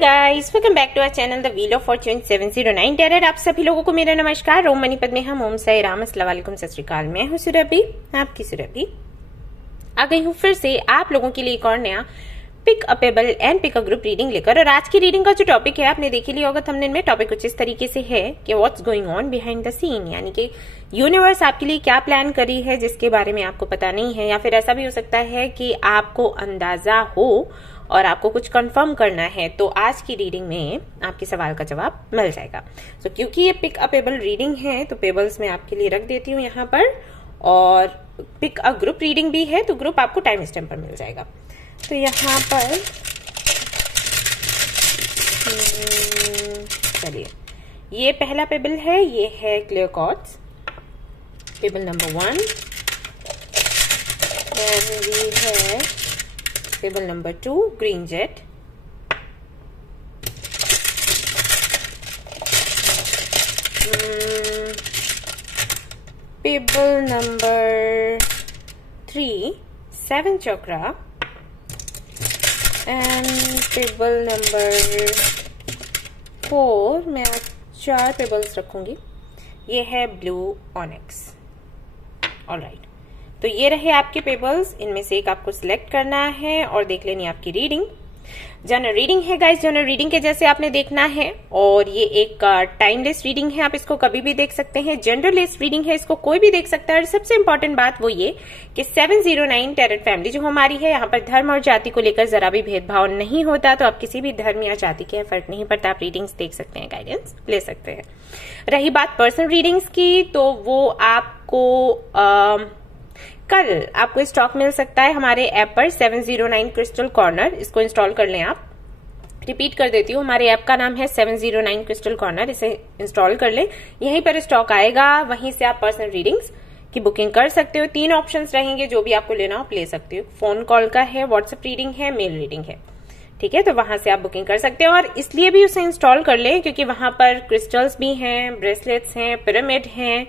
Guys, welcome back to our channel the wheel of fortune 709 tarot. आप सभी लोगों को मेरा नमस्कार। ओम मणिपद में हम ओम साई राम, अस्सलाम वालेकुम, सत श्री अकाल। मैं हूं सुरभि, आपकी सुरभि आ गई हूं फिर से आप लोगों के लिए एक और नया pick a pebble and pick a group reading लेकर। और आज की रीडिंग का जो टॉपिक है आपने देख ही लिया होगा थंबनेल में। टॉपिक कुछ इस तरीके से है कि what's going on behind the scene, यानी कि यूनिवर्स आपके लिए क्या प्लान करी है जिसके बारे में आपको पता नहीं है, या फिर ऐसा भी हो सकता है कि आपको अंदाजा हो और आपको कुछ कंफर्म करना है। तो आज की रीडिंग में आपके सवाल का जवाब मिल जाएगा। तो क्योंकि ये पिक अपेबल रीडिंग है तो पेबल्स मैं आपके लिए रख देती हूँ यहाँ पर, और पिक अ ग्रुप रीडिंग भी है तो ग्रुप आपको टाइम स्टैम्प पर मिल जाएगा। तो यहाँ पर चलिए, ये पहला पेबल है, ये है clear quartz, payable number 1। And ये है payable number 2, green jet. Payable number 3, 7 chakra. And payable number 4, मैं आज 4 पेबल्स रखूंगी, ये है ब्लू ऑनिक्स। ऑलराइट, तो ये रहे आपके पेबल्स, इनमें से एक आपको सिलेक्ट करना है और देख लेनी आपकी रीडिंग। जनरल रीडिंग है गाइस, जनरल रीडिंग के जैसे आपने देखना है, और ये एक टाइमलेस रीडिंग है, आप इसको कभी भी देख सकते हैं। जनरलेस रीडिंग है, इसको कोई भी देख सकता है। और सबसे इंपॉर्टेंट बात वो ये कि 709 टेरर फैमिली जो हमारी है, यहाँ पर धर्म और जाति को लेकर जरा भी भेदभाव नहीं होता। तो आप किसी भी धर्म या जाति के फर्क नहीं पड़ता, आप रीडिंग्स देख सकते हैं, गाइडेंस ले सकते हैं। रही बात पर्सनल रीडिंग्स की, तो वो आपको कल आपको स्टॉक मिल सकता है हमारे ऐप पर, 709 क्रिस्टल कॉर्नर। इसको इंस्टॉल कर लें आप। रिपीट कर देती हूँ, हमारे ऐप का नाम है 709 क्रिस्टल कॉर्नर। इसे इंस्टॉल कर लें, यहीं पर स्टॉक आएगा, वहीं से आप पर्सनल रीडिंग्स की बुकिंग कर सकते हो। 3 ऑप्शंस रहेंगे, जो भी आपको लेना हो आप ले सकते हो। फोन कॉल का है, व्हाट्सएप रीडिंग है, मेल रीडिंग है, ठीक है। तो वहां से आप बुकिंग कर सकते हैं। और इसलिए भी उसे इंस्टॉल कर लें क्योंकि वहां पर क्रिस्टल्स भी हैं, ब्रेसलेट्स हैं, पिरामिड हैं।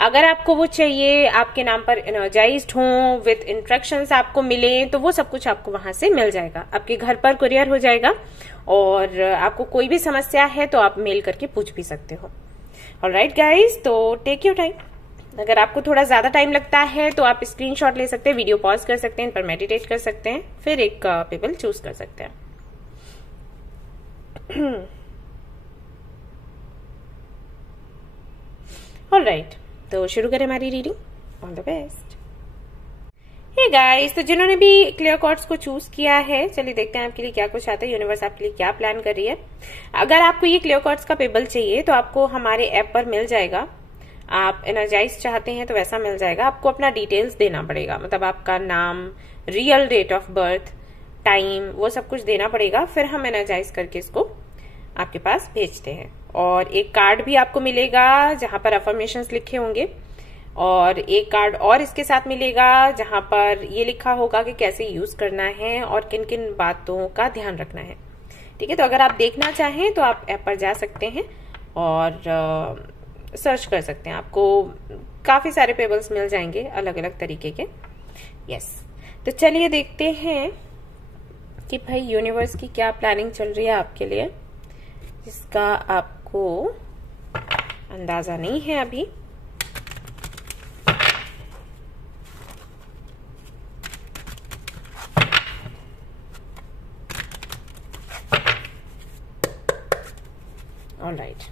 अगर आपको वो चाहिए, आपके नाम पर एनर्जाइज्ड हो, विद इंस्ट्रक्शंस आपको मिले, तो वो सब कुछ आपको वहां से मिल जाएगा, आपके घर पर कुरियर हो जाएगा। और आपको कोई भी समस्या है तो आप मेल करके पूछ भी सकते हो। ऑलराइट गाइस, तो टेक योर टाइम। अगर आपको थोड़ा ज्यादा टाइम लगता है तो आप स्क्रीनशॉट ले सकते हैं, वीडियो पॉज कर सकते हैं, इन पर मेडिटेट कर सकते हैं, फिर एक पेबल चूज कर सकते हैं। ऑलराइट, तो शुरू करें हमारी reading. All the best. Hey guys, तो जिन्होंने भी क्लियर क्वार्ट्ज को चूज किया है, चलिए देखते हैं आपके लिए क्या कुछ आता है, यूनिवर्स आपके लिए क्या प्लान कर रही है। अगर आपको ये क्लियर क्वार्ट्ज का पेबल चाहिए तो आपको हमारे ऐप पर मिल जाएगा। आप एनर्जाइज चाहते हैं तो वैसा मिल जाएगा। आपको अपना डिटेल्स देना पड़ेगा, मतलब आपका नाम, real date of birth, time, वो सब कुछ देना पड़ेगा। फिर हम एनर्जाइज करके इसको आपके पास भेजते हैं। और एक कार्ड भी आपको मिलेगा जहां पर अफर्मेशंस लिखे होंगे, और एक कार्ड और इसके साथ मिलेगा जहां पर ये लिखा होगा कि कैसे यूज करना है और किन किन बातों का ध्यान रखना है, ठीक है। तो अगर आप देखना चाहें तो आप ऐप पर जा सकते हैं और सर्च कर सकते हैं, आपको काफी सारे पेबल्स मिल जाएंगे अलग अलग तरीके के। यस, तो चलिए देखते हैं कि भाई यूनिवर्स की क्या प्लानिंग चल रही है आपके लिए, जिसका आपको अंदाजा नहीं है अभी। Alright,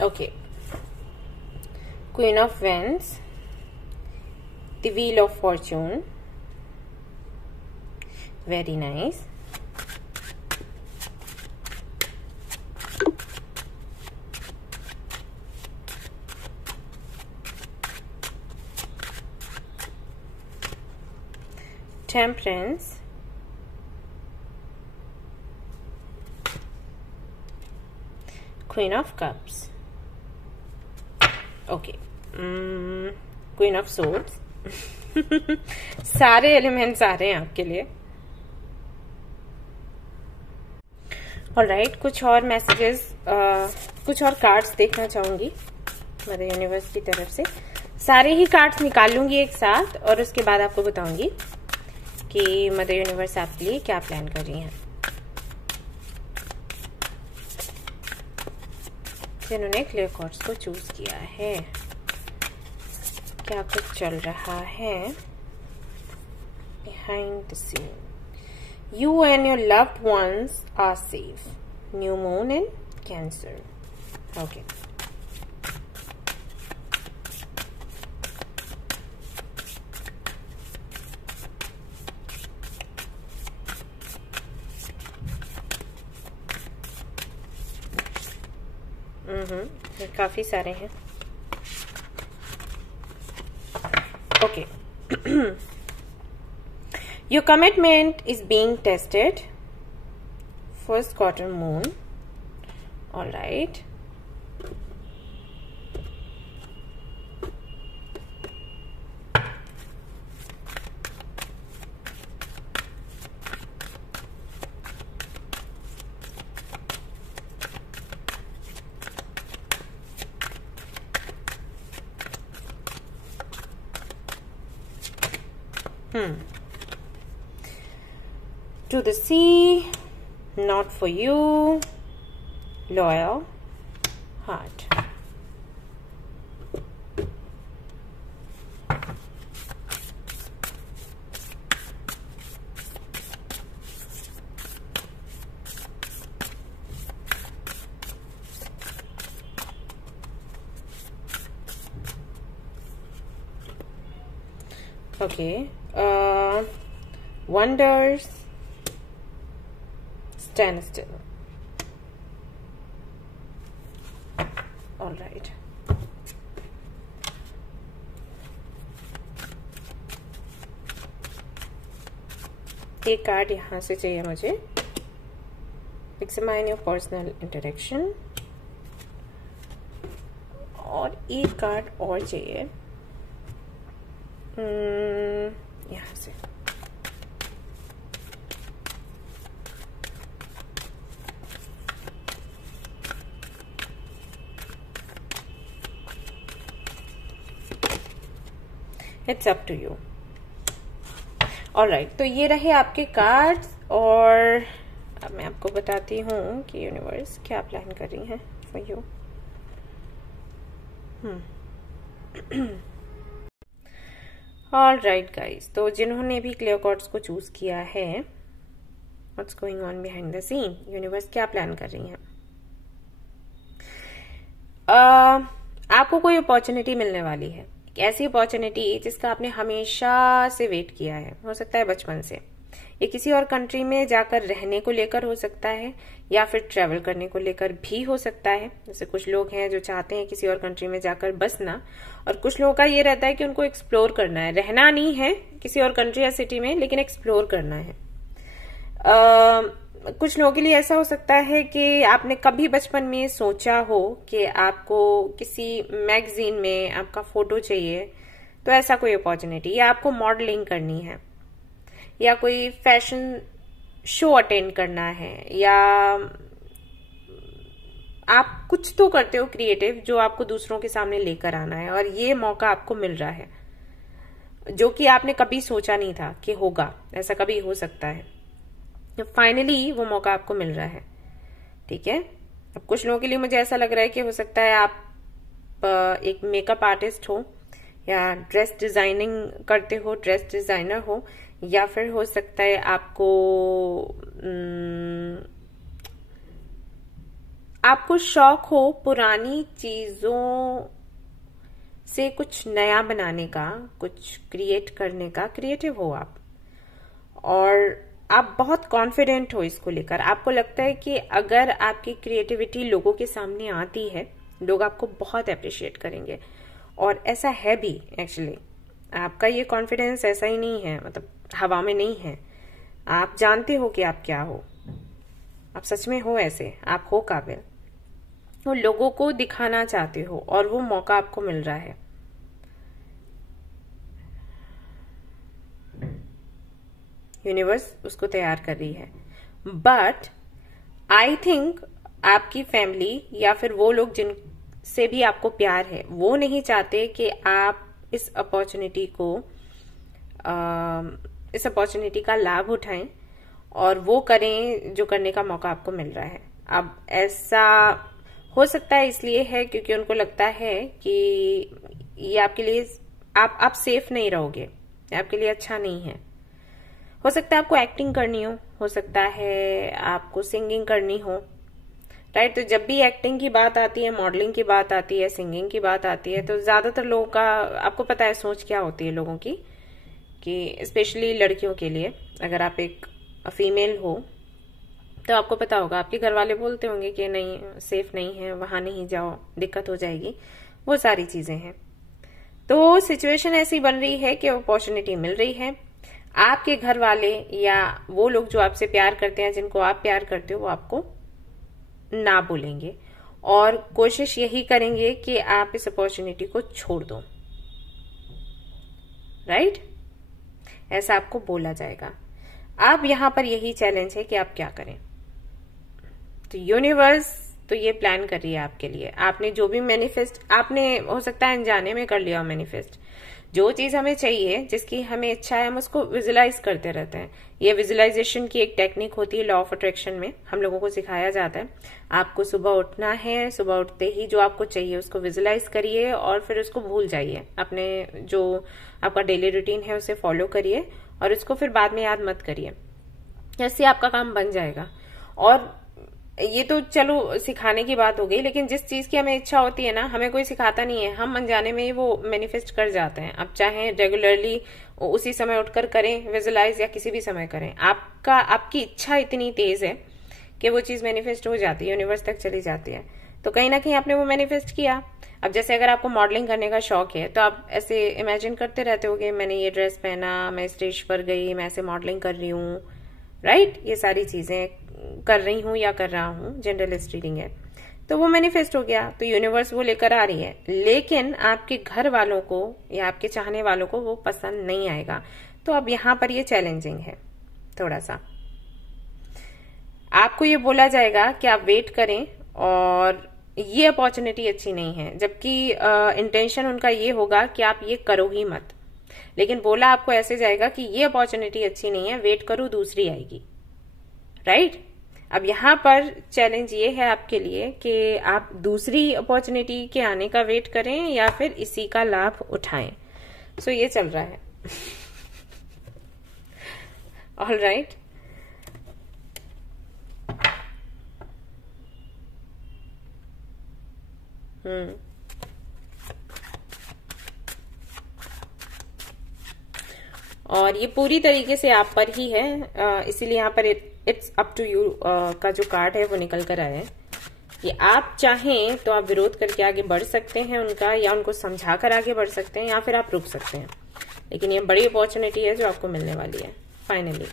okay, Queen of Wands, the Wheel of Fortune, very nice. Temperance, queen of cups, okay, queen of swords. सारे एलिमेंट्स आ रहे हैं आपके लिए। ऑलराइट, कुछ और मैसेजेस, कुछ और कार्ड्स देखना चाहूंगी मदर यूनिवर्स की तरफ से। सारे ही कार्ड्स निकाल लूंगी एक साथ और उसके बाद आपको बताऊंगी कि मदर यूनिवर्स आपके लिए क्या प्लान कर रही हैं। जिन्होंने क्लियर कार्ड्स को चूज किया है, क्या कुछ चल रहा है behind the scene. You and your loved ones are safe. New moon in Cancer. Okay. ये काफी सारे हैं। Okay. Your commitment is being tested. First quarter moon. All right. To the sea, not for you, loyal heart. Okay, wonders, stand still. All right. एक card यहां से चाहिए मुझे। Examine your personal interaction. और एक कार्ड और चाहिए यहां से। It's up to you. Alright, तो ये रहे आपके कार्ड्स और अब मैं आपको बताती हूँ कि यूनिवर्स क्या प्लान कर रही है फॉर यू। ऑलराइट गाइस, तो जिन्होंने भी क्लियर कार्ड्स को चूज किया है, what's going on behind the scene, universe क्या प्लान कर रही है। आपको कोई अपॉर्चुनिटी मिलने वाली है, ऐसी अपॉर्चुनिटी जिसका आपने हमेशा से वेट किया है, हो सकता है बचपन से। ये किसी और कंट्री में जाकर रहने को लेकर हो सकता है या फिर ट्रेवल करने को लेकर भी हो सकता है। जैसे कुछ लोग हैं जो चाहते हैं किसी और कंट्री में जाकर बसना, और कुछ लोगों का ये रहता है कि उनको एक्सप्लोर करना है, रहना नहीं है किसी और कंट्री या सिटी में, लेकिन एक्सप्लोर करना है। कुछ लोगों के लिए ऐसा हो सकता है कि आपने कभी बचपन में सोचा हो कि आपको किसी मैगजीन में आपका फोटो चाहिए, तो ऐसा कोई अपॉर्चुनिटी, या आपको मॉडलिंग करनी है, या कोई फैशन शो अटेंड करना है, या आप कुछ तो करते हो क्रिएटिव जो आपको दूसरों के सामने लेकर आना है, और ये मौका आपको मिल रहा है जो कि आपने कभी सोचा नहीं था कि होगा, ऐसा कभी हो सकता है। फाइनली वो मौका आपको मिल रहा है, ठीक है। अब कुछ लोगों के लिए मुझे ऐसा लग रहा है कि हो सकता है आप एक मेकअप आर्टिस्ट हो, या ड्रेस डिजाइनिंग करते हो, ड्रेस डिजाइनर हो, या फिर हो सकता है आपको शौक हो पुरानी चीजों से कुछ नया बनाने का, कुछ क्रिएट करने का, क्रिएटिव हो आप, और आप बहुत कॉन्फिडेंट हो इसको लेकर। आपको लगता है कि अगर आपकी क्रिएटिविटी लोगों के सामने आती है, लोग आपको बहुत अप्रिशिएट करेंगे, और ऐसा है भी एक्चुअली। आपका ये कॉन्फिडेंस ऐसा ही नहीं है, मतलब हवा में नहीं है। आप जानते हो कि आप क्या हो, आप सच में हो ऐसे, आप हो काबिल, वो लोगों को दिखाना चाहते हो और वो मौका आपको मिल रहा है। यूनिवर्स उसको तैयार कर रही है। बट आई थिंक आपकी फैमिली या फिर वो लोग जिनसे भी आपको प्यार है, वो नहीं चाहते कि आप इस अपॉर्चुनिटी का लाभ उठाएं और वो करें जो करने का मौका आपको मिल रहा है। अब ऐसा हो सकता है इसलिए है क्योंकि उनको लगता है कि ये आपके लिए आप सेफ नहीं रहोगे, आपके लिए अच्छा नहीं है। हो सकता है आपको एक्टिंग करनी हो सकता है आपको सिंगिंग करनी हो, राइट। तो जब भी एक्टिंग की बात आती है, मॉडलिंग की बात आती है, सिंगिंग की बात आती है, तो ज्यादातर लोगों का आपको पता है सोच क्या होती है लोगों की, कि स्पेशली लड़कियों के लिए, अगर आप एक फीमेल हो तो आपको पता होगा, आपके घर वाले बोलते होंगे कि नहीं सेफ नहीं है, वहां नहीं जाओ, दिक्कत हो जाएगी, वो सारी चीजें हैं। तो सिचुएशन ऐसी बन रही है कि अपॉर्चुनिटी मिल रही है, आपके घर वाले या वो लोग जो आपसे प्यार करते हैं, जिनको आप प्यार करते हो, वो आपको ना बोलेंगे और कोशिश यही करेंगे कि आप इस अपॉर्चुनिटी को छोड़ दो, राइट। ऐसा आपको बोला जाएगा। अब यहां पर यही चैलेंज है कि आप क्या करें। तो यूनिवर्स तो ये प्लान कर रही है आपके लिए। आपने जो भी मैनिफेस्ट, आपने हो सकता है अनजाने में कर लिया मैनिफेस्ट। जो चीज हमें चाहिए, जिसकी हमें इच्छा है, हम उसको विजुलाइज करते रहते हैं। ये विजुलाइजेशन की एक टेक्निक होती है, लॉ ऑफ अट्रैक्शन में हम लोगों को सिखाया जाता है। आपको सुबह उठना है, सुबह उठते ही जो आपको चाहिए उसको विजुलाइज करिए और फिर उसको भूल जाइए। अपने जो आपका डेली रूटीन है उसे फॉलो करिए और उसको फिर बाद में याद मत करिए, ऐसे आपका काम बन जाएगा। और ये तो चलो सिखाने की बात हो गई, लेकिन जिस चीज की हमें इच्छा होती है ना, हमें कोई सिखाता नहीं है, हम अनजाने में ही वो मैनिफेस्ट कर जाते हैं। अब चाहे रेगुलरली उसी समय उठकर करें विजुलाइज या किसी भी समय करें, आपकी इच्छा इतनी तेज है कि वो चीज मैनिफेस्ट हो जाती है, यूनिवर्स तक चली जाती है। तो कहीं ना कहीं आपने वो मैनिफेस्ट किया। अब जैसे अगर आपको मॉडलिंग करने का शौक है तो आप ऐसे इमेजिन करते रहते होगे, मैंने ये ड्रेस पहना, मैं स्टेज पर गई, मैं ऐसे मॉडलिंग कर रही हूँ, राइट। ये सारी चीजें कर रही हूं या कर रहा हूं, जनरलिस्ट रीडिंग है, तो वो मैनिफेस्ट हो गया। तो यूनिवर्स वो लेकर आ रही है, लेकिन आपके घर वालों को या आपके चाहने वालों को वो पसंद नहीं आएगा। तो अब यहां पर ये चैलेंजिंग है थोड़ा सा। आपको ये बोला जाएगा कि आप वेट करें और ये अपॉर्चुनिटी अच्छी नहीं है, जबकि इंटेंशन उनका ये होगा कि आप ये करो ही मत, लेकिन बोला आपको ऐसे जाएगा कि ये अपॉर्चुनिटी अच्छी नहीं है, वेट करो दूसरी आएगी, राइट। अब यहां पर चैलेंज ये है आपके लिए कि आप दूसरी अपॉर्चुनिटी के आने का वेट करें या फिर इसी का लाभ उठाएं। सो ये चल रहा है। All right. और ये पूरी तरीके से आप पर ही है, इसीलिए यहाँ पर इट्स अप टू यू का जो कार्ड है वो निकल कर आया है कि आप चाहें तो आप विरोध करके आगे बढ़ सकते हैं उनका, या उनको समझा कर आगे बढ़ सकते हैं, या फिर आप रुक सकते हैं। लेकिन ये बड़ी अपॉर्चुनिटी है जो आपको मिलने वाली है फाइनली।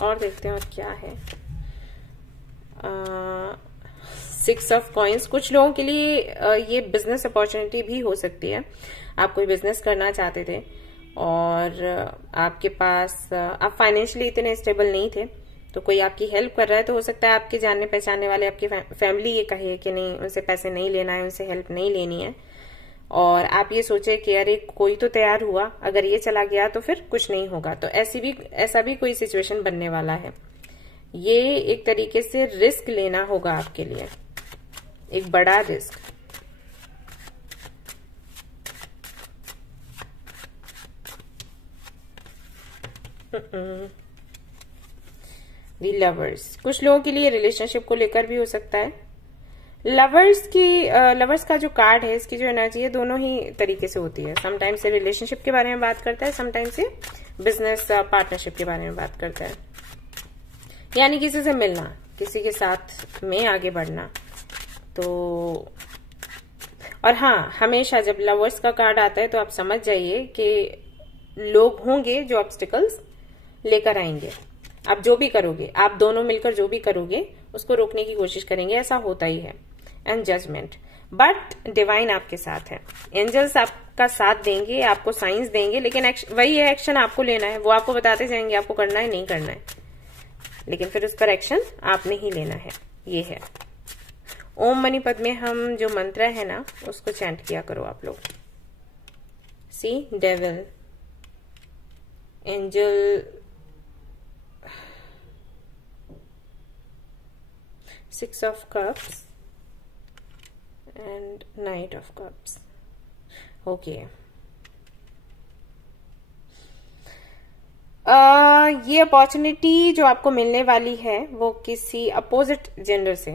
और देखते हैं और क्या है। 6 ऑफ कॉइंस। कुछ लोगों के लिए ये बिजनेस अपॉर्चुनिटी भी हो सकती है। आप कोई बिजनेस करना चाहते थे और आपके पास आप फाइनेंशियली इतने स्टेबल नहीं थे, तो कोई आपकी हेल्प कर रहा है, तो हो सकता है आपके जानने पहचानने वाले, आपकी फैमिली ये कहे कि नहीं, उनसे पैसे नहीं लेना है, उनसे हेल्प नहीं लेनी है, और आप ये सोचे कि अरे कोई तो तैयार हुआ, अगर ये चला गया तो फिर कुछ नहीं होगा। तो ऐसा भी कोई सिचुएशन बनने वाला है। ये एक तरीके से रिस्क लेना होगा आपके लिए, एक बड़ा रिस्क। दी लवर्स। कुछ लोगों के लिए रिलेशनशिप को लेकर भी हो सकता है। लवर्स का जो कार्ड है, इसकी जो एनर्जी है, दोनों ही तरीके से होती है। समटाइम्स से रिलेशनशिप के बारे में बात करता है, समटाइम्स से बिजनेस पार्टनरशिप के बारे में बात करता है, यानी किसी से मिलना, किसी के साथ में आगे बढ़ना। तो और हाँ, हमेशा जब लवर्स का कार्ड आता है तो आप समझ जाइए कि लोग होंगे जो ऑब्स्टिकल्स लेकर आएंगे। आप जो भी करोगे, आप दोनों मिलकर जो भी करोगे उसको रोकने की कोशिश करेंगे, ऐसा होता ही है। एंड जजमेंट, बट डिवाइन आपके साथ है, एंजल्स आपका साथ देंगे, आपको साइंस देंगे, लेकिन वही है, एक्शन आपको लेना है। वो आपको बताते जाएंगे आपको करना है नहीं करना है, लेकिन फिर उस पर एक्शन आपने ही लेना है। ये है ओम मनी पद्मे हम जो मंत्र है ना, उसको चैंट किया करो आप लोग। See, devil, angel, 6 of cups and Knight of cups. Okay. ये अपॉर्चुनिटी जो आपको मिलने वाली है वो किसी अपोजिट जेंडर से,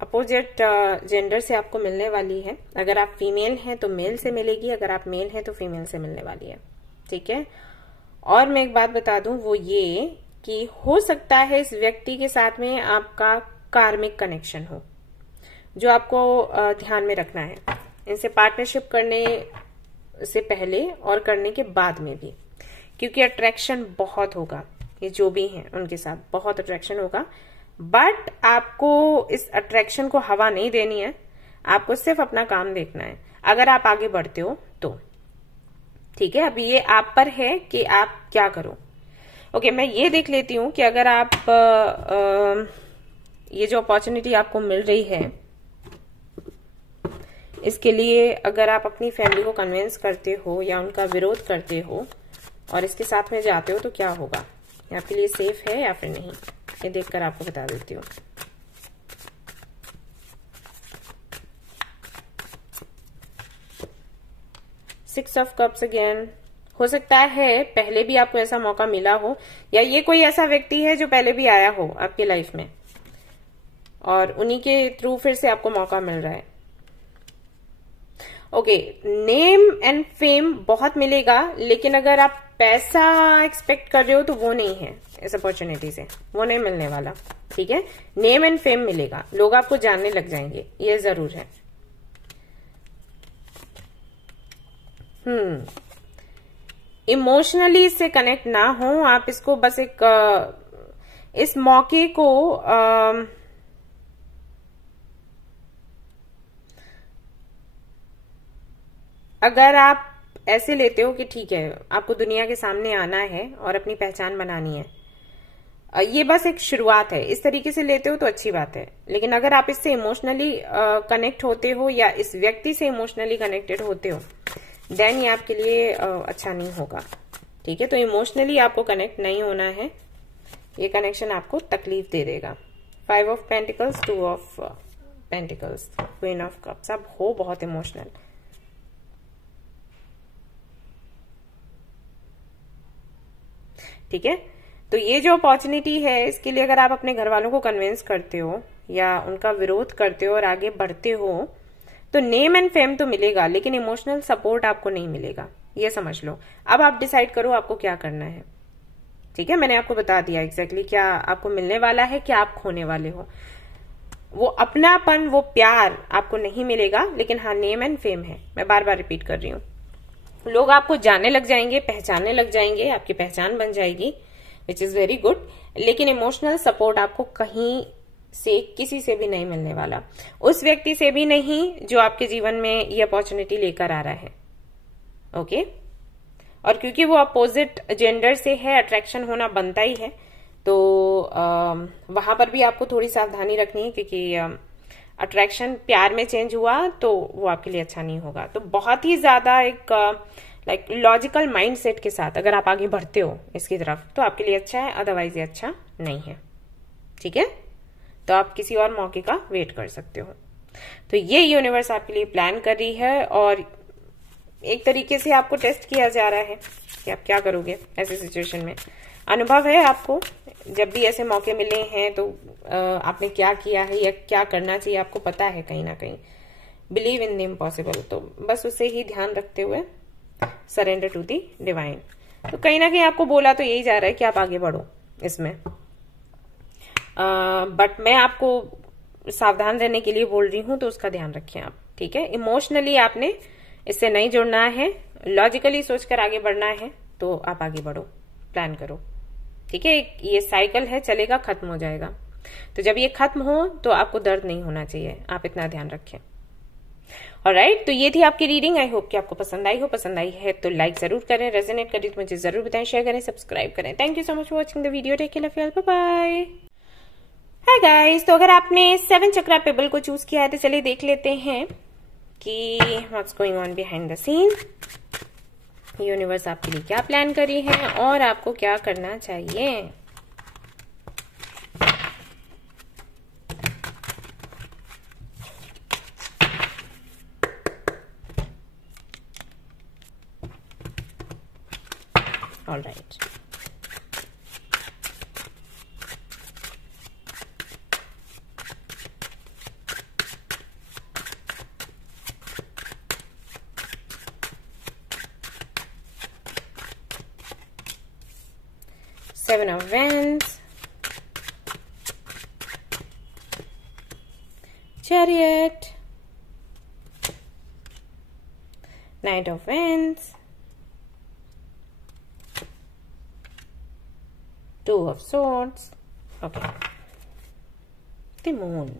अपोजिट जेंडर से आपको मिलने वाली है। अगर आप फीमेल हैं तो मेल से मिलेगी, अगर आप मेल हैं तो फीमेल से मिलने वाली है, ठीक है। और मैं एक बात बता दूं, वो ये कि हो सकता है इस व्यक्ति के साथ में आपका कार्मिक कनेक्शन हो, जो आपको ध्यान में रखना है। इनसे पार्टनरशिप करने से पहले और करने के बाद में भी, क्योंकि अट्रैक्शन बहुत होगा, ये जो भी हैं उनके साथ बहुत अट्रैक्शन होगा, बट आपको इस अट्रैक्शन को हवा नहीं देनी है, आपको सिर्फ अपना काम देखना है। अगर आप आगे बढ़ते हो तो ठीक है, अभी ये आप पर है कि आप क्या करो। ओके, मैं ये देख लेती हूं कि अगर आप ये जो अपॉर्चुनिटी आपको मिल रही है, इसके लिए अगर आप अपनी फैमिली को कन्विंस करते हो या उनका विरोध करते हो और इसके साथ में जाते हो तो क्या होगा, ये आपके लिए सेफ है या फिर नहीं, ये देखकर आपको बता देती हूँ। सिक्स ऑफ कप्स अगेन, हो सकता है पहले भी आपको ऐसा मौका मिला हो, या ये कोई ऐसा व्यक्ति है जो पहले भी आया हो आपकी लाइफ में और उन्हीं के थ्रू फिर से आपको मौका मिल रहा है। ओके, नेम एंड फेम बहुत मिलेगा, लेकिन अगर आप पैसा एक्सपेक्ट कर रहे हो तो वो नहीं है, इस अपॉर्चुनिटी से वो नहीं मिलने वाला, ठीक है। नेम एंड फेम मिलेगा, लोग आपको जानने लग जाएंगे, ये जरूर है। इमोशनली इससे कनेक्ट ना हो आप, इसको बस एक इस मौके को अगर आप ऐसे लेते हो कि ठीक है आपको दुनिया के सामने आना है और अपनी पहचान बनानी है, ये बस एक शुरुआत है, इस तरीके से लेते हो तो अच्छी बात है। लेकिन अगर आप इससे इमोशनली कनेक्ट होते हो या इस व्यक्ति से इमोशनली कनेक्टेड होते हो, देन ये आपके लिए अच्छा नहीं होगा, ठीक है। तो इमोशनली आपको कनेक्ट नहीं होना है, ये कनेक्शन आपको तकलीफ दे देगा। 5 of pentacles, 2 of pentacles, queen of cups, आप हो बहुत इमोशनल, ठीक है। तो ये जो अपॉर्चुनिटी है, इसके लिए अगर आप अपने घर वालों को कन्विंस करते हो या उनका विरोध करते हो और आगे बढ़ते हो तो नेम एंड फेम तो मिलेगा, लेकिन इमोशनल सपोर्ट आपको नहीं मिलेगा, ये समझ लो। अब आप डिसाइड करो आपको क्या करना है, ठीक है। मैंने आपको बता दिया एग्जैक्टली क्या आपको मिलने वाला है, क्या आप खोने वाले हो। वो अपनापन, वो प्यार आपको नहीं मिलेगा, लेकिन हाँ नेम एंड फेम है। मैं बार बार रिपीट कर रही हूँ, लोग आपको जानने लग जाएंगे, पहचानने लग जाएंगे, आपकी पहचान बन जाएगी, विच इज वेरी गुड। लेकिन इमोशनल सपोर्ट आपको कहीं से, किसी से भी नहीं मिलने वाला, उस व्यक्ति से भी नहीं जो आपके जीवन में ये अपॉर्चुनिटी लेकर आ रहा है, ओके। और क्योंकि वो अपोजिट जेंडर से है, अट्रैक्शन होना बनता ही है, तो वहां पर भी आपको थोड़ी सावधानी रखनी है, क्योंकि अट्रैक्शन प्यार में चेंज हुआ तो वो आपके लिए अच्छा नहीं होगा। तो बहुत ही ज्यादा एक लाइक लॉजिकल माइंडसेट के साथ अगर आप आगे बढ़ते हो इसकी तरफ तो आपके लिए अच्छा है, अदरवाइज ये अच्छा नहीं है, ठीक है। तो आप किसी और मौके का वेट कर सकते हो। तो ये यूनिवर्स आपके लिए प्लान कर रही है और एक तरीके से आपको टेस्ट किया जा रहा है कि आप क्या करोगे ऐसे सिचुएशन में। अनुभव है आपको, जब भी ऐसे मौके मिले हैं तो आपने क्या किया है या क्या करना चाहिए आपको पता है कहीं ना कहीं। बिलीव इन द इम्पॉसिबल, तो बस उसे ही ध्यान रखते हुए सरेंडर टू दी डिवाइन। तो कहीं ना कहीं आपको बोला तो यही जा रहा है कि आप आगे बढ़ो इसमें, बट मैं आपको सावधान रहने के लिए बोल रही हूं, तो उसका ध्यान रखें आप, ठीक है। इमोशनली आपने इससे नहीं जुड़ना है, लॉजिकली सोचकर आगे बढ़ना है, तो आप आगे बढ़ो, प्लान करो, ठीक है। ये साइकिल है, चलेगा, खत्म हो जाएगा। तो जब ये खत्म हो तो आपको दर्द नहीं होना चाहिए, आप इतना ध्यान रखें। ऑलराइट, तो ये थी आपकी रीडिंग। आई होप कि आपको पसंद आई हो। पसंद आई है तो लाइक जरूर करें, रेजोनेट करें तो मुझे जरूर बताएं, शेयर करें, सब्सक्राइब करें। Thank you so much for watching the video. Take care, love you all, bye bye. Hi guys, तो अगर आपने 7 चक्रा पेबल को चूज किया है तो चलिए देख लेते हैं कि what's going on behind the scene. Universe आपके लिए क्या प्लान करी है और आपको क्या करना चाहिए। All right. Seven of Wands, Chariot, Knight of Wands, Two of Swords, okay, the Moon।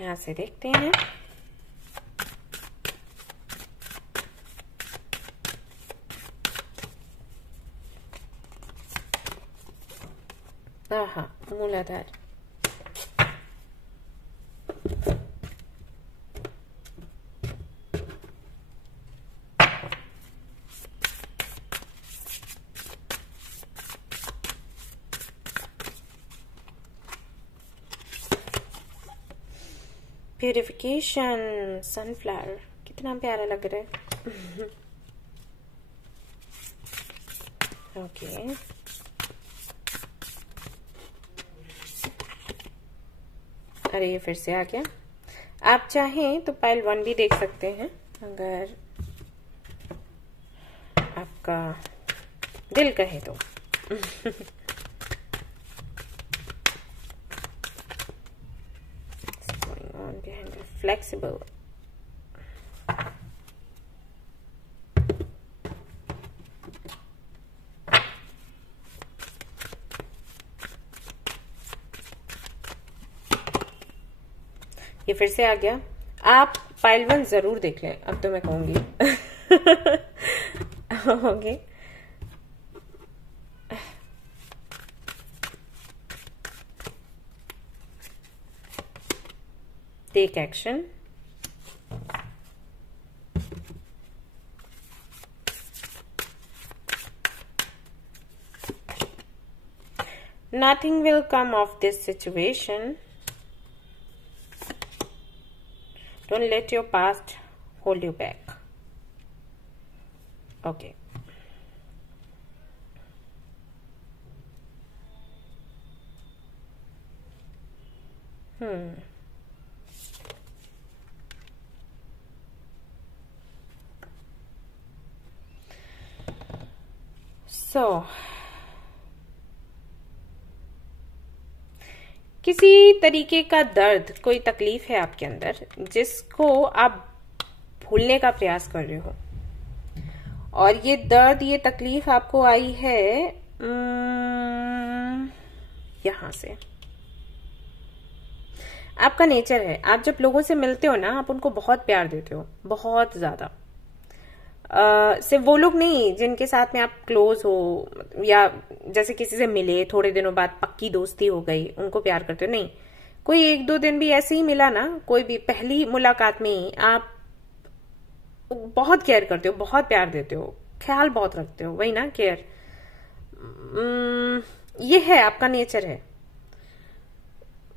यहां से देखते हैं। मूलाधार, प्यूरिफिकेशन, सनफ्लावर, कितना प्यारा लग रहा है। ओके, अरे ये फिर से आ गया। आप चाहें तो पाइल 1 भी देख सकते हैं अगर आपका दिल कहे तो। फ्लेक्सिबल, ये फिर से आ गया। आप पाइल 1 जरूर देख लें, अब तो मैं कहूंगी। Okay, take action, nothing will come of this situation. Don't let your past hold you back. Okay. So, किसी तरीके का दर्द, कोई तकलीफ है आपके अंदर जिसको आप भूलने का प्रयास कर रहे हो, और ये दर्द, ये तकलीफ आपको आई है यहां से। आपका नेचर है, आप जब लोगों से मिलते हो ना, आप उनको बहुत प्यार देते हो, बहुत ज्यादा। सिर्फ वो लोग नहीं जिनके साथ में आप क्लोज हो, या जैसे किसी से मिले थोड़े दिनों बाद पक्की दोस्ती हो गई, उनको प्यार करते हो, नहीं। कोई 1-2 दिन भी ऐसे ही मिला ना, कोई भी पहली मुलाकात में ही आप बहुत केयर करते हो, बहुत प्यार देते हो, ख्याल बहुत रखते हो, वही ना, केयर। ये है, आपका नेचर है,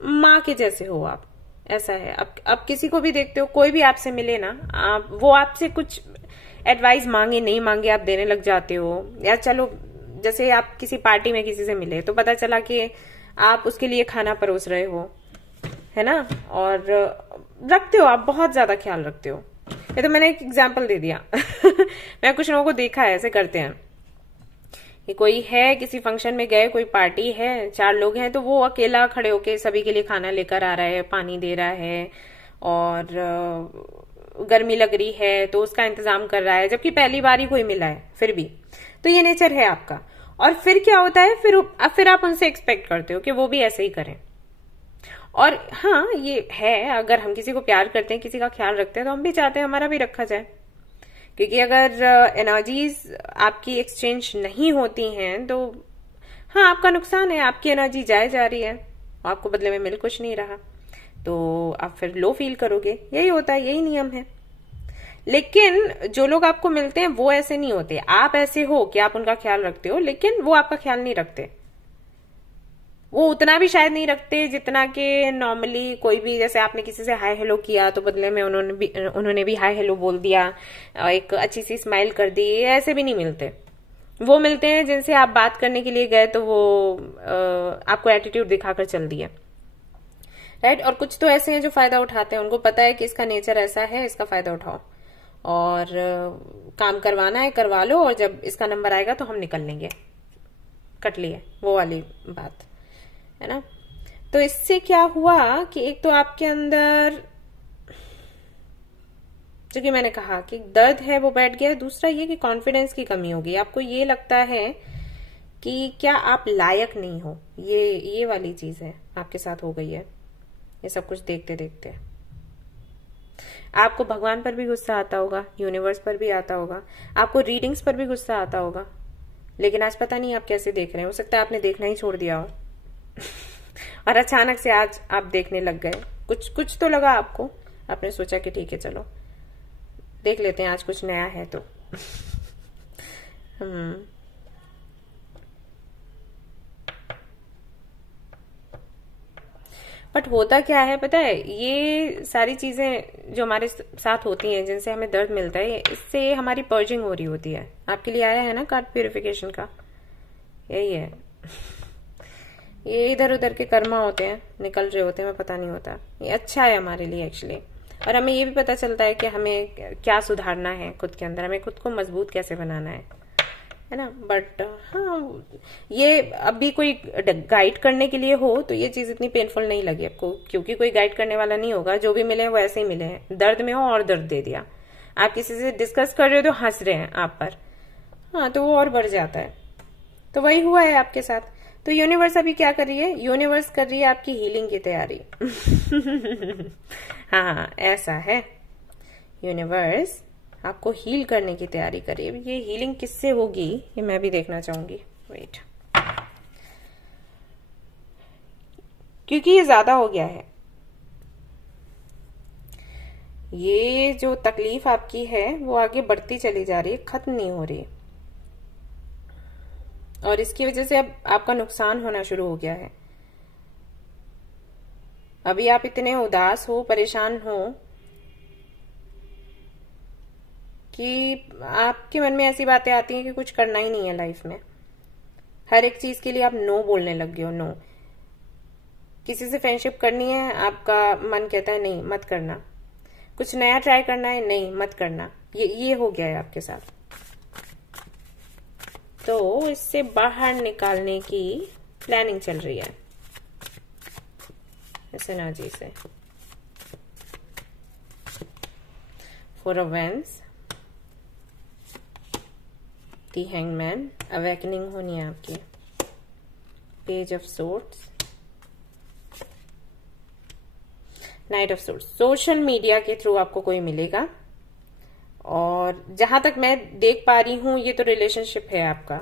माँ के जैसे हो आप, ऐसा है। अब किसी को भी देखते हो, कोई भी आपसे मिले ना, वो आपसे कुछ एडवाइस मांगे नहीं मांगे आप देने लग जाते हो। या चलो, जैसे आप किसी पार्टी में किसी से मिले तो पता चला कि आप उसके लिए खाना परोस रहे हो, है ना, और रखते हो, आप बहुत ज्यादा ख्याल रखते हो। ये तो मैंने एक एग्जाम्पल दे दिया। मैं कुछ लोगों को देखा है ऐसे करते हैं। कि कोई है, किसी फंक्शन में गए, कोई पार्टी है, 4 लोग हैं, तो वो अकेला खड़े होके सभी के लिए खाना लेकर आ रहा है, पानी दे रहा है, और गर्मी लग रही है तो उसका इंतजाम कर रहा है, जबकि पहली बार ही कोई मिला है फिर भी। तो ये नेचर है आपका। और फिर क्या होता है, फिर आप उनसे एक्सपेक्ट करते हो कि वो भी ऐसे ही करें। और हाँ, ये है, अगर हम किसी को प्यार करते हैं, किसी का ख्याल रखते हैं, तो हम भी चाहते हैं हमारा भी रखा जाए। क्योंकि अगर एनर्जीज आपकी एक्सचेंज नहीं होती हैं तो हाँ, आपका नुकसान है, आपकी एनर्जी जाए जा रही है, आपको बदले में मिल कुछ नहीं रहा, तो आप फिर लो फील करोगे। यही होता है, यही नियम है। लेकिन जो लोग आपको मिलते हैं वो ऐसे नहीं होते। आप ऐसे हो कि आप उनका ख्याल रखते हो, लेकिन वो आपका ख्याल नहीं रखते। वो उतना भी शायद नहीं रखते जितना कि नॉर्मली कोई भी, जैसे आपने किसी से हाय हेलो किया तो बदले में उन्होंने भी हाय हेलो बोल दिया, एक अच्छी सी स्माइल कर दी, ऐसे भी नहीं मिलते। वो मिलते हैं जिनसे आप बात करने के लिए गए तो वो आपको एटीट्यूड दिखाकर चल दिया, राइट। और कुछ तो ऐसे हैं जो फायदा उठाते हैं, उनको पता है कि इसका नेचर ऐसा है, इसका फायदा उठाओ और काम करवाना है करवा लो, और जब इसका नंबर आएगा तो हम निकल लेंगे, कट लिए, वो वाली बात है ना। तो इससे क्या हुआ कि एक तो आपके अंदर, जो कि मैंने कहा कि दर्द है वो बैठ गया, दूसरा ये कि कॉन्फिडेंस की कमी होगी। आपको ये लगता है कि क्या आप लायक नहीं हो, ये वाली चीज है आपके साथ हो गई है, ये सब कुछ देखते देखते। आपको भगवान पर भी गुस्सा आता होगा, यूनिवर्स पर भी आता होगा, आपको रीडिंग्स पर भी गुस्सा आता होगा, लेकिन आज पता नहीं आप कैसे देख रहे हैं। हो सकता है आपने देखना ही छोड़ दिया हो और अचानक से आज आप देखने लग गए। कुछ तो लगा आपको, आपने सोचा कि ठीक है चलो देख लेते हैं, आज कुछ नया है तो बट होता क्या है पता है, ये सारी चीजें जो हमारे साथ होती हैं, जिनसे हमें दर्द मिलता है, इससे हमारी पर्जिंग हो रही होती है। आपके लिए आया है ना कार्ड प्यूरिफिकेशन का, यही है। ये इधर उधर के कर्मा होते हैं, निकल रहे होते हैं, हमें पता नहीं होता। ये अच्छा है हमारे लिए एक्चुअली, और हमें ये भी पता चलता है कि हमें क्या सुधारना है खुद के अंदर, हमें खुद को मजबूत कैसे बनाना है ना। बट हाँ, ये अभी कोई गाइड करने के लिए हो तो ये चीज इतनी पेनफुल नहीं लगी आपको, क्योंकि कोई गाइड करने वाला नहीं होगा। जो भी मिले वो ऐसे ही मिले हैं, दर्द में हो और दर्द दे दिया। आप किसी से डिस्कस कर रहे हो तो हंस रहे हैं आप पर, हाँ, तो वो और बढ़ जाता है। तो वही हुआ है आपके साथ। तो यूनिवर्स अभी क्या कर रही है, यूनिवर्स कर रही है आपकी हीलिंग की तैयारी हाँ, ऐसा है, यूनिवर्स आपको हील करने की तैयारी कर रही है। ये हीलिंग किससे होगी ये मैं भी देखना चाहूंगी, वेट, क्योंकि ये ज्यादा हो गया है। ये जो तकलीफ आपकी है वो आगे बढ़ती चली जा रही है, खत्म नहीं हो रही, और इसकी वजह से अब आपका नुकसान होना शुरू हो गया है। अभी आप इतने उदास हो, परेशान हो कि आपके मन में ऐसी बातें आती हैं कि कुछ करना ही नहीं है लाइफ में। हर एक चीज के लिए आप नो बोलने लग गए हो, नो। किसी से फ्रेंडशिप करनी है, आपका मन कहता है नहीं मत करना। कुछ नया ट्राई करना है, नहीं मत करना। ये हो गया है आपके साथ। तो इससे बाहर निकालने की प्लानिंग चल रही है इस एनर्जी से। 4 of wands, the hangman, awakening होनी है आपकी, page of swords, night of swords. Social media के थ्रू आपको कोई मिलेगा, और जहां तक मैं देख पा रही हूं ये तो रिलेशनशिप है आपका,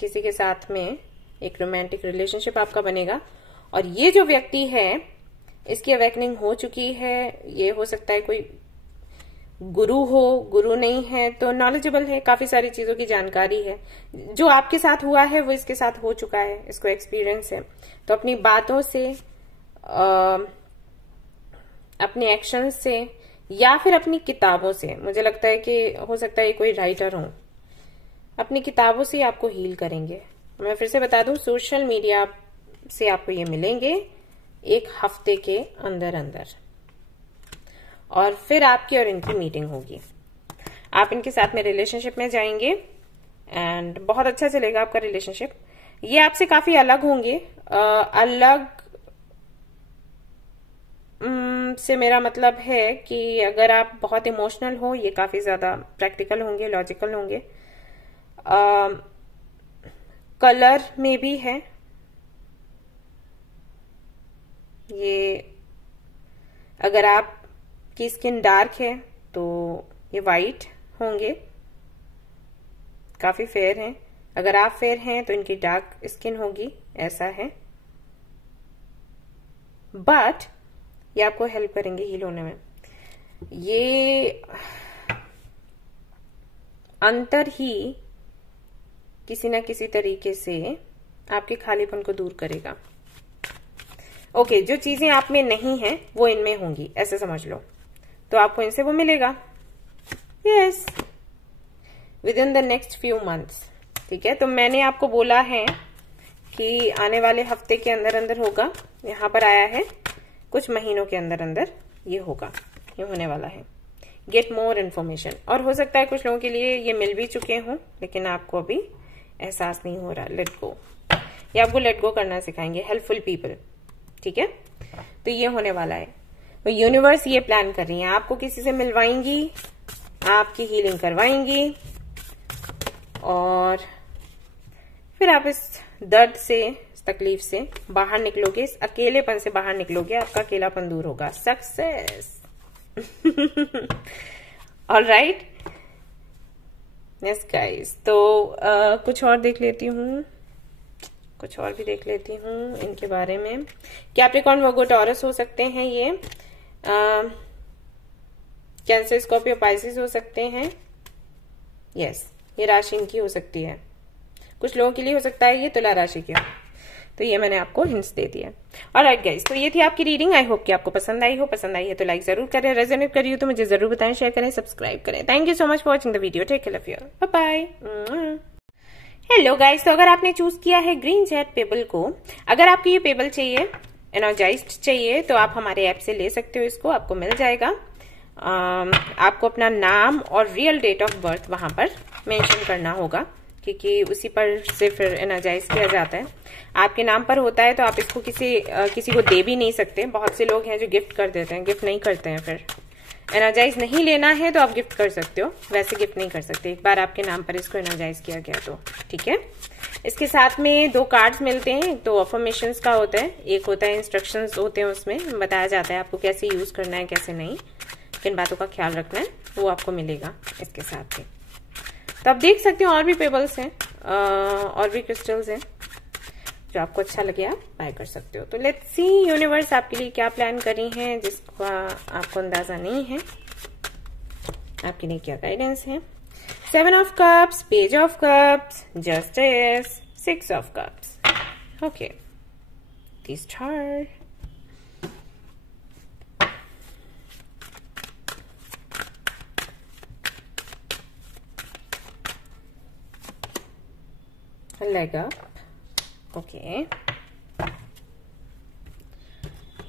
किसी के साथ में एक रोमांटिक रिलेशनशिप आपका बनेगा। और ये जो व्यक्ति है इसकी अवेकनिंग हो चुकी है। ये हो सकता है कोई गुरु हो, गुरु नहीं है तो नॉलेजेबल है, काफी सारी चीजों की जानकारी है। जो आपके साथ हुआ है वो इसके साथ हो चुका है, इसको एक्सपीरियंस है। तो अपनी बातों से, अपने एक्शन से, या फिर अपनी किताबों से, मुझे लगता है कि हो सकता है कोई राइटर हो, अपनी किताबों से आपको हील करेंगे। मैं फिर से बता दूं, सोशल मीडिया से आपको ये मिलेंगे 1 हफ्ते के अंदर अंदर, और फिर आपकी और इनकी मीटिंग होगी। आप इनके साथ में रिलेशनशिप में जाएंगे एंड बहुत अच्छा चलेगा आपका रिलेशनशिप। ये आपसे काफी अलग होंगे। अलग से मेरा मतलब है कि अगर आप बहुत इमोशनल हो, ये काफी ज्यादा प्रैक्टिकल होंगे, लॉजिकल होंगे। कलर में भी है ये, अगर आपकी स्किन डार्क है तो ये वाइट होंगे, काफी फेयर हैं। अगर आप फेयर हैं तो इनकी डार्क स्किन होगी, ऐसा है। बट ये आपको हेल्प करेंगे हील होने में। ये अंतर ही किसी ना किसी तरीके से आपके खालीपन को दूर करेगा। ओके, जो चीजें आप में नहीं है वो इनमें होंगी, ऐसे समझ लो। तो आपको इनसे वो मिलेगा। Yes, with in the next few months. ठीक है, तो मैंने आपको बोला है कि आने वाले हफ्ते के अंदर अंदर होगा। यहाँ पर आया है कुछ महीनों के अंदर अंदर ये होगा, ये होने वाला है। Get more information. और हो सकता है कुछ लोगों के लिए ये मिल भी चुके हों, लेकिन आपको अभी एहसास नहीं हो रहा। लेट गो, ये आपको लेट गो करना सिखाएंगे हेल्पफुल पीपल। ठीक है, तो ये होने वाला है। तो यूनिवर्स ये प्लान कर रही है, आपको किसी से मिलवाएंगी, आपकी हीलिंग करवाएंगी, और फिर आप इस दर्द से, इस तकलीफ से बाहर निकलोगे, इस अकेलेपन से बाहर निकलोगे, आपका अकेलापन दूर होगा। सक्सेस। Alright, yes guys. तो कुछ और देख लेती हूँ, कुछ और भी देख लेती हूँ इनके बारे में। कैप्रिकॉर्न, वर्गो, टॉरस हो सकते हैं ये। कैंसर, स्कॉर्पियो, पाइसेस हो सकते हैं। यस, ये राशि इनकी हो सकती है। कुछ लोगों के लिए हो सकता है ये तुला राशि की हो। तो ये मैंने आपको हिंट्स दे दिया। ऑलराइट गाइस, तो ये थी आपकी रीडिंग। आई होप कि आपको पसंद आई हो। पसंद आई है तो लाइक जरूर करें, रेजोनेट करिए तो मुझे जरूर बताएं, शेयर करें, सब्सक्राइब करें। Thank you so much for watching the video. Take care of you, bye bye. Hello guys, तो अगर आपने चूज किया है ग्रीन जेट पेबल को, अगर आपको ये पेबल चाहिए, एनर्जाइज्ड चाहिए, तो आप हमारे ऐप से ले सकते हो। इसको आपको मिल जाएगा। आपको अपना नाम और रियल डेट ऑफ बर्थ वहां पर मेंशन करना होगा, क्योंकि उसी पर से फिर एनर्जाइज किया जाता है। आपके नाम पर होता है तो आप इसको किसी को दे भी नहीं सकते। बहुत से लोग हैं जो गिफ्ट कर देते हैं, गिफ्ट नहीं करते हैं। फिर एनर्जाइज नहीं लेना है तो आप गिफ्ट कर सकते हो, वैसे गिफ्ट नहीं कर सकते। एक बार आपके नाम पर इसको एनर्जाइज किया गया तो ठीक है। इसके साथ में 2 कार्ड्स मिलते हैं। एक तो अफर्मेशंस का होता है, एक होता है इंस्ट्रक्शंस होते हैं। उसमें बताया जाता है आपको कैसे यूज करना है, कैसे नहीं, किन बातों का ख्याल रखना है, वो आपको मिलेगा इसके साथ ही। तो आप देख सकते हो और भी पेबल्स हैं, और भी क्रिस्टल्स हैं, जो आपको अच्छा लगे आप बाय कर सकते हो। तो लेट्स सी यूनिवर्स आपके लिए क्या प्लान कर रही हैं, जिसका आपको अंदाजा नहीं है, आपके लिए क्या गाइडेंस है। 7 of cups, page of cups, justice, 6 of cups. Okay, the star. Leg up. Okay,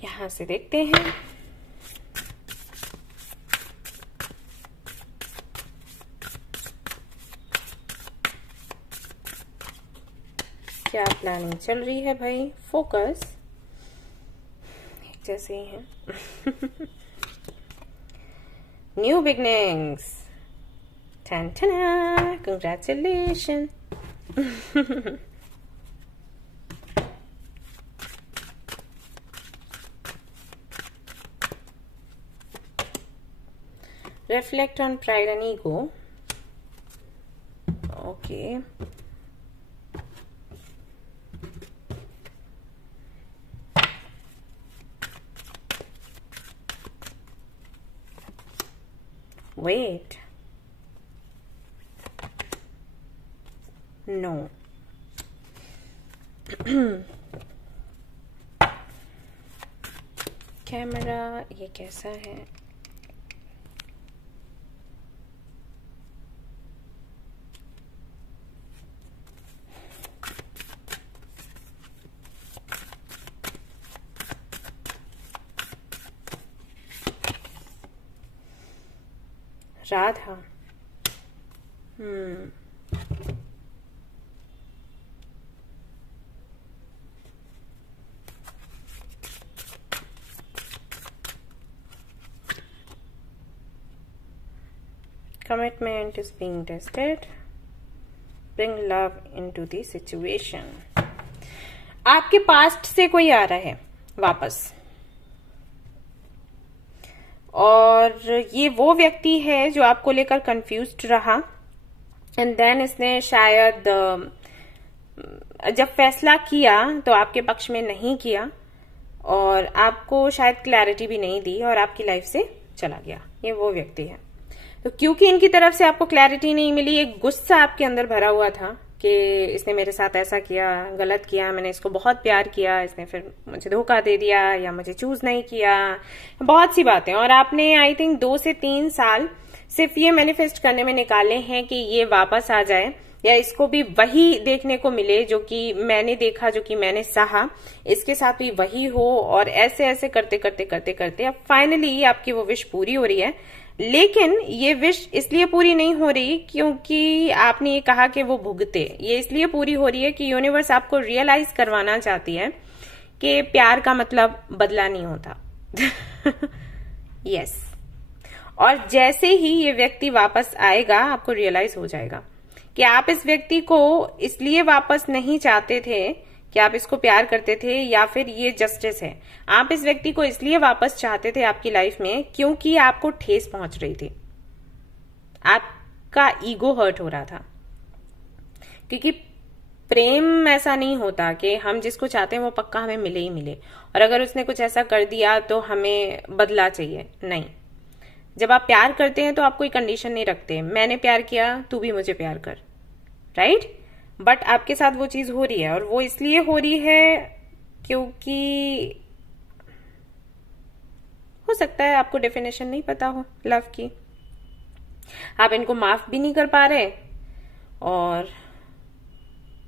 यहां से देखते हैं। क्या प्लानिंग चल रही है भाई? फोकस एक जैसे ही है। New beginnings, congratulation. Reflect on pride and ego. Okay. Wait. No. Camera ये कैसा है? Radha. Commitment is being tested. Bring love into the situation. आपके पास्ट से कोई आ रहा है वापस, और ये वो व्यक्ति है जो आपको लेकर कंफ्यूज्ड रहा, एंड देन इसने शायद जब फैसला किया तो आपके पक्ष में नहीं किया, और आपको शायद क्लैरिटी भी नहीं दी, और आपकी लाइफ से चला गया। ये वो व्यक्ति है। तो क्योंकि इनकी तरफ से आपको क्लैरिटी नहीं मिली, एक गुस्सा आपके अंदर भरा हुआ था कि इसने मेरे साथ ऐसा किया, गलत किया, मैंने इसको बहुत प्यार किया, इसने फिर मुझे धोखा दे दिया, या मुझे चूज नहीं किया, बहुत सी बातें। और आपने आई थिंक 2 से 3 साल सिर्फ ये मैनिफेस्ट करने में निकाले हैं कि ये वापस आ जाए, या इसको भी वही देखने को मिले जो कि मैंने देखा, जो कि मैंने सहा, इसके साथ भी वही हो। और ऐसे ऐसे करते करते करते करते अब फाइनली आपकी वो विश पूरी हो रही है। लेकिन ये विश इसलिए पूरी नहीं हो रही क्योंकि आपने ये कहा कि वो भुगते। ये इसलिए पूरी हो रही है कि यूनिवर्स आपको रियलाइज करवाना चाहती है कि प्यार का मतलब बदला नहीं होता। यस। और जैसे ही ये व्यक्ति वापस आएगा, आपको रियलाइज हो जाएगा कि आप इस व्यक्ति को इसलिए वापस नहीं चाहते थे कि आप इसको प्यार करते थे, या फिर ये जस्टिस है। आप इस व्यक्ति को इसलिए वापस चाहते थे आपकी लाइफ में क्योंकि आपको ठेस पहुंच रही थी, आपका ईगो हर्ट हो रहा था। क्योंकि प्रेम ऐसा नहीं होता कि हम जिसको चाहते हैं वो पक्का हमें मिले ही मिले, और अगर उसने कुछ ऐसा कर दिया तो हमें बदला चाहिए। नहीं, जब आप प्यार करते हैं तो आप कोई कंडीशन नहीं रखते, मैंने प्यार किया तू भी मुझे प्यार कर, राइट? बट आपके साथ वो चीज हो रही है, और वो इसलिए हो रही है क्योंकि हो सकता है आपको डेफिनेशन नहीं पता हो लव की, आप इनको माफ भी नहीं कर पा रहे और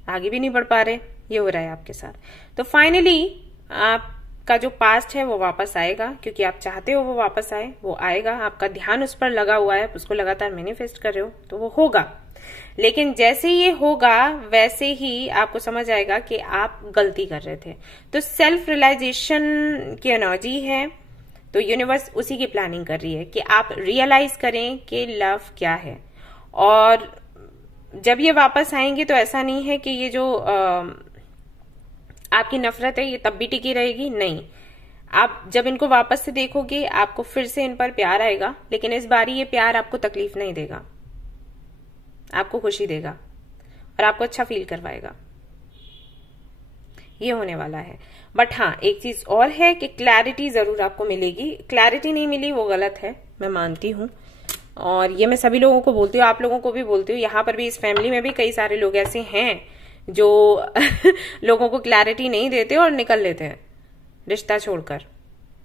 आगे भी नहीं बढ़ पा रहे। ये हो रहा है आपके साथ। तो फाइनली आपका जो पास्ट है वो वापस आएगा, क्योंकि आप चाहते हो वो वापस आए, वो आएगा। आपका ध्यान उस पर लगा हुआ है, उसको लगातार मैनिफेस्ट कर रहे हो, तो वो होगा। लेकिन जैसे ये होगा वैसे ही आपको समझ आएगा कि आप गलती कर रहे थे। तो सेल्फ रियलाइजेशन की एनर्जी है, तो यूनिवर्स उसी की प्लानिंग कर रही है कि आप रियलाइज करें कि लव क्या है। और जब ये वापस आएंगे तो ऐसा नहीं है कि ये जो आपकी नफरत है ये तब भी टिकी रहेगी, नहीं। आप जब इनको वापस से देखोगे आपको फिर से इन पर प्यार आएगा, लेकिन इस बारी ये प्यार आपको तकलीफ नहीं देगा, आपको खुशी देगा और आपको अच्छा फील करवाएगा। ये होने वाला है। बट हाँ, एक चीज और है कि क्लैरिटी जरूर आपको मिलेगी। क्लैरिटी नहीं मिली वो गलत है, मैं मानती हूँ, और ये मैं सभी लोगों को बोलती हूँ, आप लोगों को भी बोलती हूँ। यहाँ पर भी, इस फैमिली में भी कई सारे लोग ऐसे हैं जो लोगों को क्लैरिटी नहीं देते और निकल लेते हैं रिश्ता छोड़कर।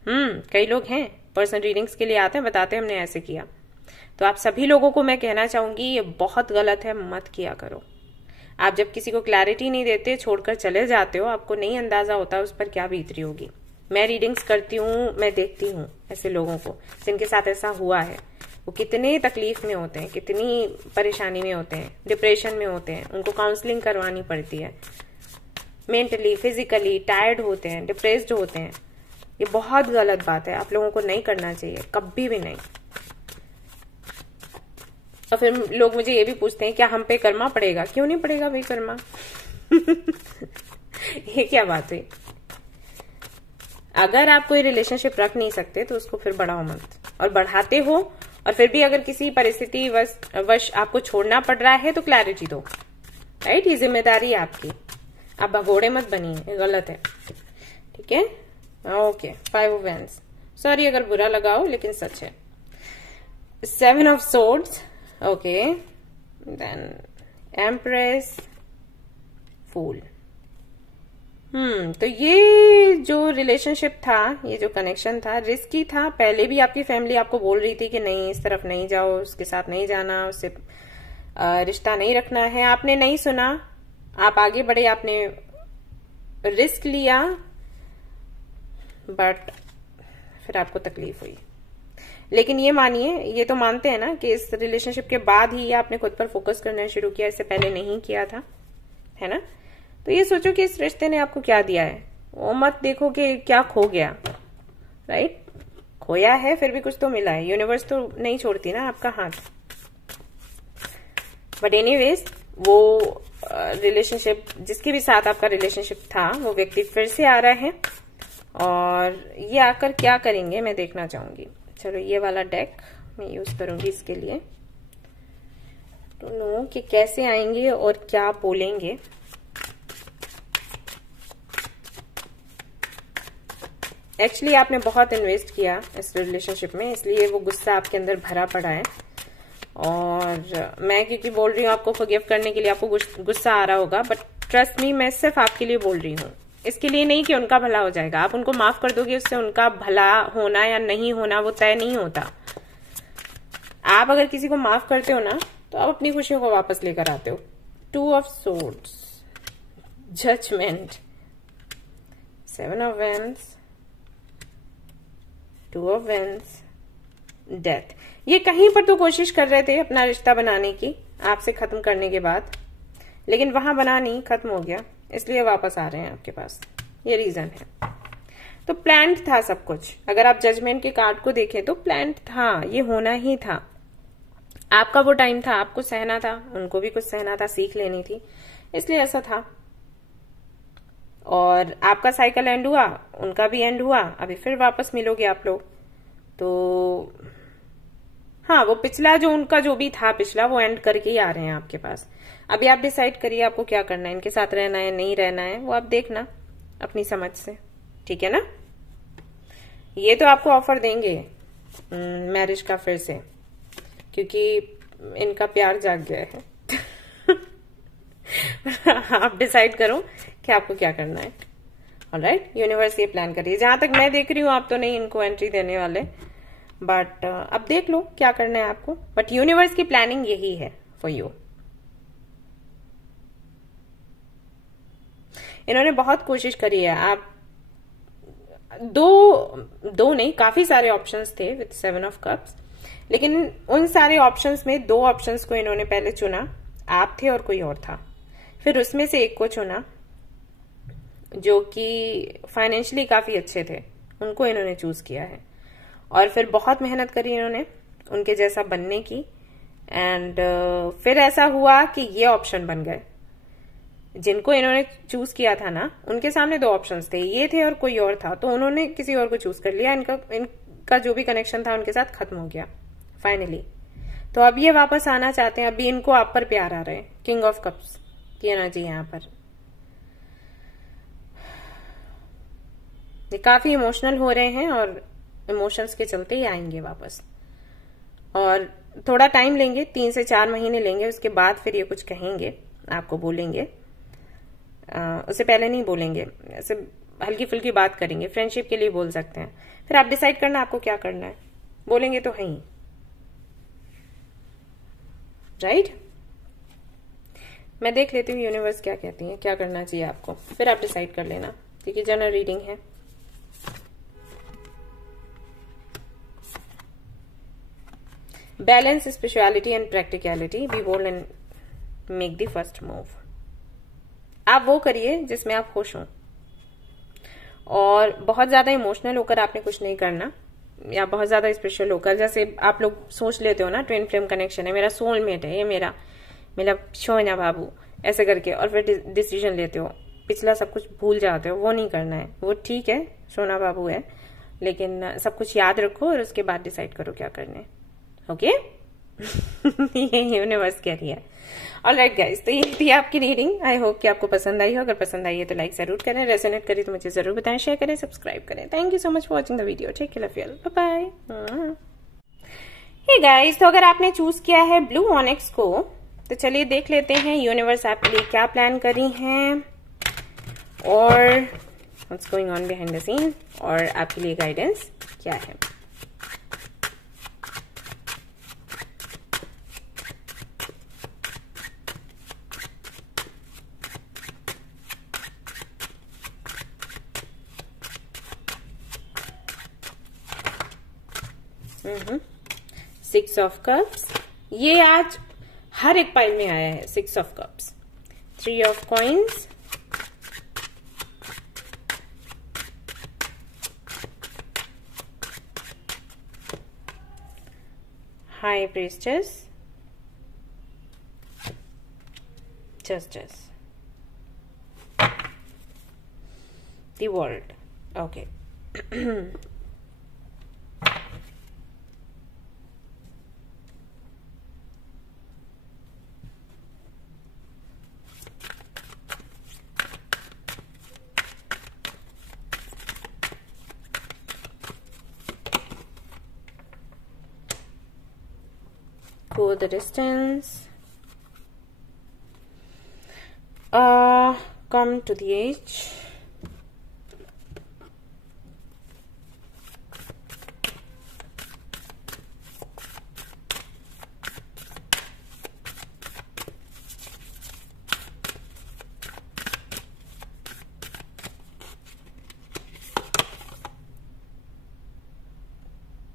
कई लोग हैं, पर्सनल रीडिंग्स के लिए आते हैं, बताते हैं हमने ऐसे किया। तो आप सभी लोगों को मैं कहना चाहूंगी ये बहुत गलत है, मत किया करो। आप जब किसी को क्लैरिटी नहीं देते, छोड़कर चले जाते हो, आपको नहीं अंदाजा होता उस पर क्या बीत रही होगी। मैं रीडिंग्स करती हूँ, मैं देखती हूँ ऐसे लोगों को जिनके साथ ऐसा हुआ है, वो कितने तकलीफ में होते हैं, कितनी परेशानी में होते हैं, डिप्रेशन में होते हैं, उनको काउंसलिंग करवानी पड़ती है, मेंटली फिजिकली टायर्ड होते हैं, डिप्रेस्ड होते हैं। ये बहुत गलत बात है, आप लोगों को नहीं करना चाहिए, कभी भी नहीं। और फिर लोग मुझे ये भी पूछते हैं क्या हम पे कर्मा पड़ेगा? क्यों नहीं पड़ेगा भाई कर्मा? ये क्या बात है? अगर आप कोई रिलेशनशिप रख नहीं सकते तो उसको फिर बढ़ाओ मत, और बढ़ाते हो और फिर भी अगर किसी परिस्थिति वश आपको छोड़ना पड़ रहा है तो क्लैरिटी दो, राइट? ये जिम्मेदारी है आपकी, आप भगोड़े मत बनिए, गलत है, ठीक है? ओके, 5 ऑफ वैंड्स, सॉरी अगर बुरा लगा हो लेकिन सच है। 7 of swords, okay, then empress, fool. तो ये जो रिलेशनशिप था, ये जो कनेक्शन था, रिस्की था। पहले भी आपकी फैमिली आपको बोल रही थी कि नहीं, इस तरफ नहीं जाओ, उसके साथ नहीं जाना, उससे रिश्ता नहीं रखना है। आपने नहीं सुना, आप आगे बढ़े, आपने रिस्क लिया, बट फिर आपको तकलीफ हुई। लेकिन ये मानिए, ये तो मानते हैं ना कि इस रिलेशनशिप के बाद ही आपने खुद पर फोकस करना शुरू किया, इससे पहले नहीं किया था, है ना? तो ये सोचो कि इस रिश्ते ने आपको क्या दिया है, वो मत देखो कि क्या खो गया, राइट? खोया है फिर भी कुछ तो मिला है। यूनिवर्स तो नहीं छोड़ती ना आपका हाथ, बट एनीवेज वो रिलेशनशिप, जिसके भी साथ आपका रिलेशनशिप था, वो व्यक्ति फिर से आ रहा है और ये आकर क्या करेंगे मैं देखना चाहूंगी। चलो ये वाला डेक मैं यूज करूंगी इसके लिए, तो नो कि कैसे आएंगे और क्या बोलेंगे। एक्चुअली आपने बहुत इन्वेस्ट किया इस रिलेशनशिप में, इसलिए वो गुस्सा आपके अंदर भरा पड़ा है। और मैं क्योंकि बोल रही हूँ आपको फॉरगिव करने के लिए, आपको गुस्सा आ रहा होगा, बट ट्रस्ट मी, मैं सिर्फ आपके लिए बोल रही हूँ, इसके लिए नहीं कि उनका भला हो जाएगा। आप उनको माफ कर दोगे, उससे उनका भला होना या नहीं होना वो तय नहीं होता। आप अगर किसी को माफ करते हो ना, तो आप अपनी खुशियों को वापस लेकर आते हो। 2 of swords, judgment, 7 of wands, 2 of wands, death. ये कहीं पर तो कोशिश कर रहे थे अपना रिश्ता बनाने की आपसे खत्म करने के बाद, लेकिन वहां बना नहीं, खत्म हो गया, इसलिए वापस आ रहे हैं आपके पास। ये रीजन है। तो प्लान्ड था सब कुछ। अगर आप जजमेंट के कार्ड को देखें तो प्लान्ड था, ये होना ही था। आपका वो टाइम था, आपको सहना था, उनको भी कुछ सहना था, सीख लेनी थी, इसलिए ऐसा था। और आपका साइकिल एंड हुआ, उनका भी एंड हुआ, अभी फिर वापस मिलोगे आप लोग। तो हाँ, वो पिछला जो उनका जो भी था पिछला, वो एंड करके ही आ रहे हैं आपके पास। अभी आप डिसाइड करिए आपको क्या करना है, इनके साथ रहना है नहीं रहना है, वो आप देखना अपनी समझ से, ठीक है ना। ये तो आपको ऑफर देंगे मैरिज का फिर से, क्योंकि इनका प्यार जाग गया है। आप डिसाइड करो कि आपको क्या करना है। ऑलराइट, यूनिवर्स ये प्लान करिए। जहां तक मैं देख रही हूँ आप तो नहीं इनको एंट्री देने वाले, बट अब देख लो क्या करना है आपको। बट यूनिवर्स की प्लानिंग यही है फॉर यू। इन्होंने बहुत कोशिश करी है। आप दो नहीं, काफी सारे ऑप्शंस थे विद 7 ऑफ कप्स, लेकिन उन सारे ऑप्शंस में 2 ऑप्शंस को इन्होंने पहले चुना, आप थे और कोई और था। फिर उसमें से एक को चुना जो कि फाइनेंशियली काफी अच्छे थे, उनको इन्होंने चूज किया है। और फिर बहुत मेहनत करी इन्होंने उनके जैसा बनने की, एंड फिर ऐसा हुआ कि ये ऑप्शन बन गए। जिनको इन्होंने चूज किया था ना, उनके सामने 2 ऑप्शंस थे, ये थे और कोई और था, तो उन्होंने किसी और को चूज कर लिया। इनका जो भी कनेक्शन था उनके साथ खत्म हो गया फाइनली। तो अब ये वापस आना चाहते हैं, अभी इनको आप पर प्यार आ रहे हैं। किंग ऑफ कप्स की एनर्जी यहाँ पर। ये काफी इमोशनल हो रहे हैं और इमोशंस के चलते ही आएंगे वापस, और थोड़ा टाइम लेंगे, 3 से 4 महीने लेंगे। उसके बाद फिर ये कुछ कहेंगे, आपको बोलेंगे। उससे पहले नहीं बोलेंगे, ऐसे हल्की फुल्की बात करेंगे, फ्रेंडशिप के लिए बोल सकते हैं। फिर आप डिसाइड करना आपको क्या करना है, बोलेंगे तो है ही, राइट। मैं देख लेती हूँ यूनिवर्स क्या कहती है, क्या करना चाहिए आपको, फिर आप डिसाइड कर लेना, ठीक है। जनरल रीडिंग है। Balance, spirituality and practicality, be bold and make the first move. आप वो करिए जिसमें आप खुश हों, और बहुत ज्यादा इमोशनल होकर आपने कुछ नहीं करना, या बहुत ज्यादा स्पेशल होकर, जैसे आप लोग सोच लेते हो ना, ट्विन फ्लेम कनेक्शन है, मेरा सोलमेट है, ये मेरा शोना बाबू, ऐसे करके, और फिर डिसीजन लेते हो, पिछला सब कुछ भूल जाते हो। वो नहीं करना है। वो ठीक है, सोना बाबू है, लेकिन सब कुछ याद रखो और उसके बाद डिसाइड करो क्या करना है, ओके। ये यूनिवर्स कह रही है। ऑलराइट गाइस, तो ये थी आपकी रीडिंग। आई होप कि आपको पसंद आई हो। अगर पसंद आई है तो लाइक जरूर करें, रेजोनेट करें तो मुझे जरूर बताएं, शेयर करें, सब्सक्राइब करें। Thank you so much for watching the video. Take care of your, bye bye. Hey guys, तो अगर आपने चूज किया है ब्लू ऑनिक्स को, तो चलिए देख लेते हैं यूनिवर्स आपके लिए क्या प्लान करी हैं और what's going on behind the scene, और आपके लिए गाइडेंस क्या है। सिक्स ऑफ कप्स, ये आज हर एक पाइल में आया है। 6 of cups, 3 of coins, high priestess, Justice. The world. Okay. Go the distance. Come to the edge.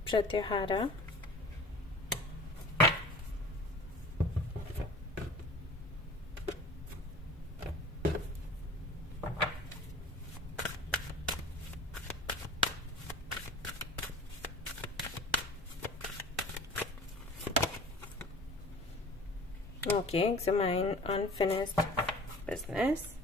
Pratyahara. Okay, examine unfinished business.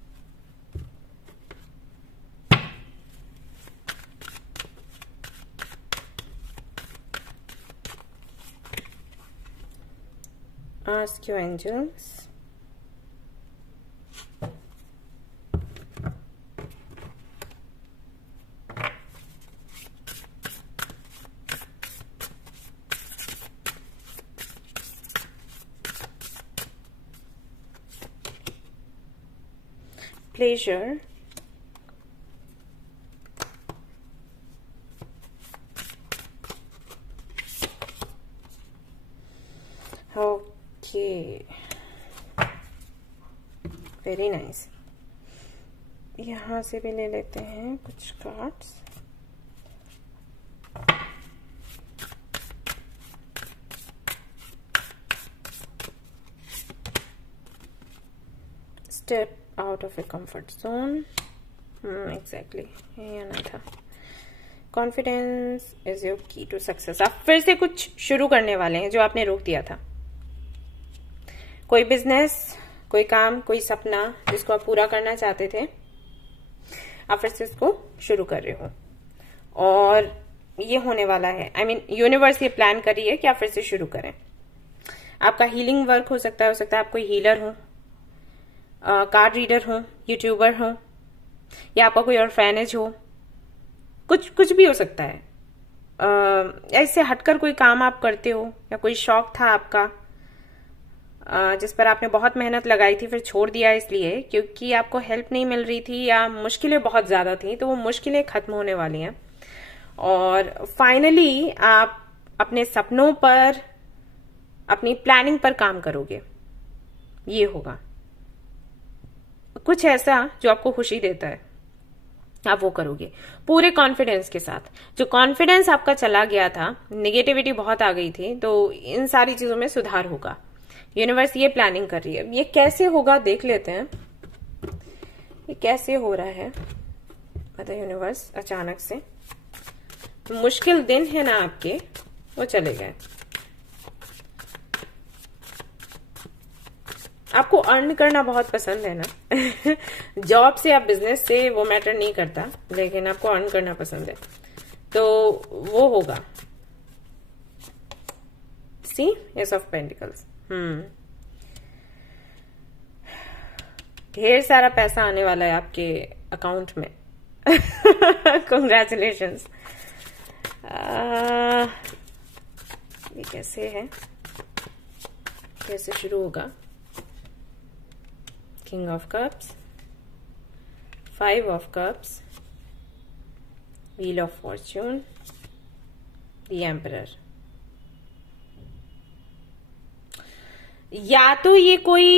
Ask your angels. Pleasure. Okay. Very nice. यहाँ से भी ले लेते हैं कुछ cards. Step out of a comfort zone. Exactly. ये आना था. Confidence is your key to success. आप फिर से कुछ शुरू करने वाले हैं जो आपने रोक दिया था. कोई बिजनेस, कोई काम, कोई सपना जिसको आप पूरा करना चाहते थे, आप फिर से इसको शुरू कर रहे हो और ये होने वाला है. I mean, यूनिवर्स ये प्लान कर रही है कि आप फिर से शुरू करें. आपका हीलिंग वर्क हो सकता है आप कोई हीलर हो, कार्ड रीडर हो, यूट्यूबर हो, या आपका कोई ऑर्फेनेज हो, कुछ भी हो सकता है. ऐसे हटकर कोई काम आप करते हो या कोई शौक था आपका जिस पर आपने बहुत मेहनत लगाई थी फिर छोड़ दिया इसलिए क्योंकि आपको हेल्प नहीं मिल रही थी या मुश्किलें बहुत ज्यादा थी. तो वो मुश्किलें खत्म होने वाली हैं और फाइनली आप अपने सपनों पर, अपनी प्लानिंग पर काम करोगे. ये होगा कुछ ऐसा जो आपको खुशी देता है, आप वो करोगे पूरे कॉन्फिडेंस के साथ. जो कॉन्फिडेंस आपका चला गया था, नेगेटिविटी बहुत आ गई थी, तो इन सारी चीजों में सुधार होगा. यूनिवर्स ये प्लानिंग कर रही है. ये कैसे होगा देख लेते हैं. ये कैसे हो रहा है मतलब यूनिवर्स अचानक से मुश्किल दिन है ना आपके, वो चले गए. आपको अर्न करना बहुत पसंद है ना. जॉब से या बिजनेस से वो मैटर नहीं करता, लेकिन आपको अर्न करना पसंद है तो वो होगा. सी एस ऑफ पेंटिकल्स. ढेर सारा पैसा आने वाला है आपके अकाउंट में. कंग्रेचुलेशंस. ये कैसे है, कैसे शुरू होगा. King of Cups, 5 of Cups, Wheel of Fortune, The Emperor. या तो ये कोई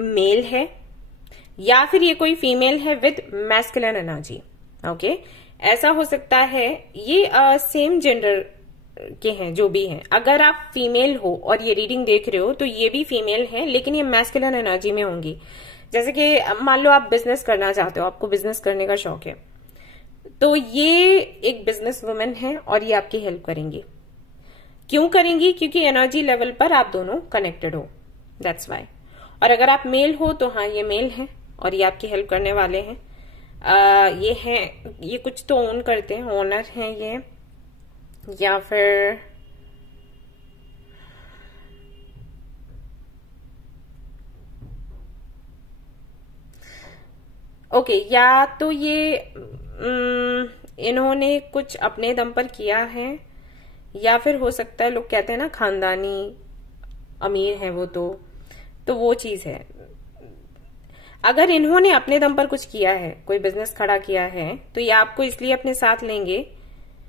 मेल है या फिर ये कोई फीमेल है विद मैस्कुलिन एनर्जी. ओके, ऐसा हो सकता है. ये सेम जेंडर के हैं जो भी हैं. अगर आप फीमेल हो और ये रीडिंग देख रहे हो तो ये भी फीमेल है लेकिन ये मैस्कुलिन एनर्जी में होंगी. जैसे कि मान लो आप बिजनेस करना चाहते हो, आपको बिजनेस करने का शौक है, तो ये एक बिजनेस वुमेन है और ये आपकी हेल्प करेंगी. क्यों करेंगी? क्योंकि एनर्जी लेवल पर आप दोनों कनेक्टेड हो, दैट्स वाई. और अगर आप मेल हो तो हाँ ये मेल है और ये आपकी हेल्प करने वाले हैं। ये हैं, ये कुछ तो ओन करते हैं, ओनर हैं ये, या फिर ओके या तो ये इन्होंने कुछ अपने दम पर किया है, या फिर हो सकता है लोग कहते हैं ना खानदानी अमीर है वो, तो वो चीज है। अगर इन्होंने अपने दम पर कुछ किया है, कोई बिजनेस खड़ा किया है, तो ये आपको इसलिए अपने साथ लेंगे।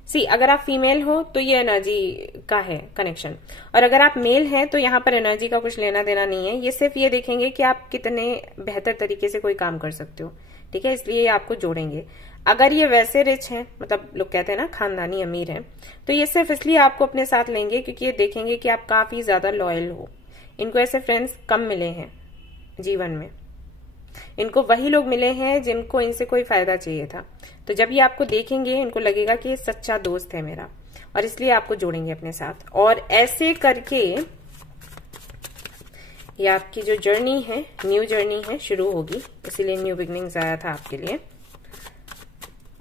सी अगर आप फीमेल हो तो ये एनर्जी का है कनेक्शन, और अगर आप मेल हैं तो यहाँ पर एनर्जी का कुछ लेना देना नहीं है। ये सिर्फ ये देखेंगे कि आप कितने बेहतर तरीके से कोई काम कर सकते हो, ठीक है, इसलिए ये आपको जोड़ेंगे। अगर ये वैसे रिच हैं, मतलब लोग कहते हैं ना खानदानी अमीर हैं, तो ये सिर्फ इसलिए आपको अपने साथ लेंगे क्योंकि ये देखेंगे कि आप काफी ज्यादा लॉयल हो। इनको ऐसे फ्रेंड्स कम मिले हैं जीवन में, इनको वही लोग मिले हैं जिनको इनसे कोई फायदा चाहिए था। तो जब ये आपको देखेंगे इनको लगेगा कि ये सच्चा दोस्त है मेरा, और इसलिए आपको जोड़ेंगे अपने साथ। और ऐसे करके ये आपकी जो जर्नी है, न्यू जर्नी है, शुरू होगी। इसीलिए न्यू बिगनिंग्स आया था आपके लिए,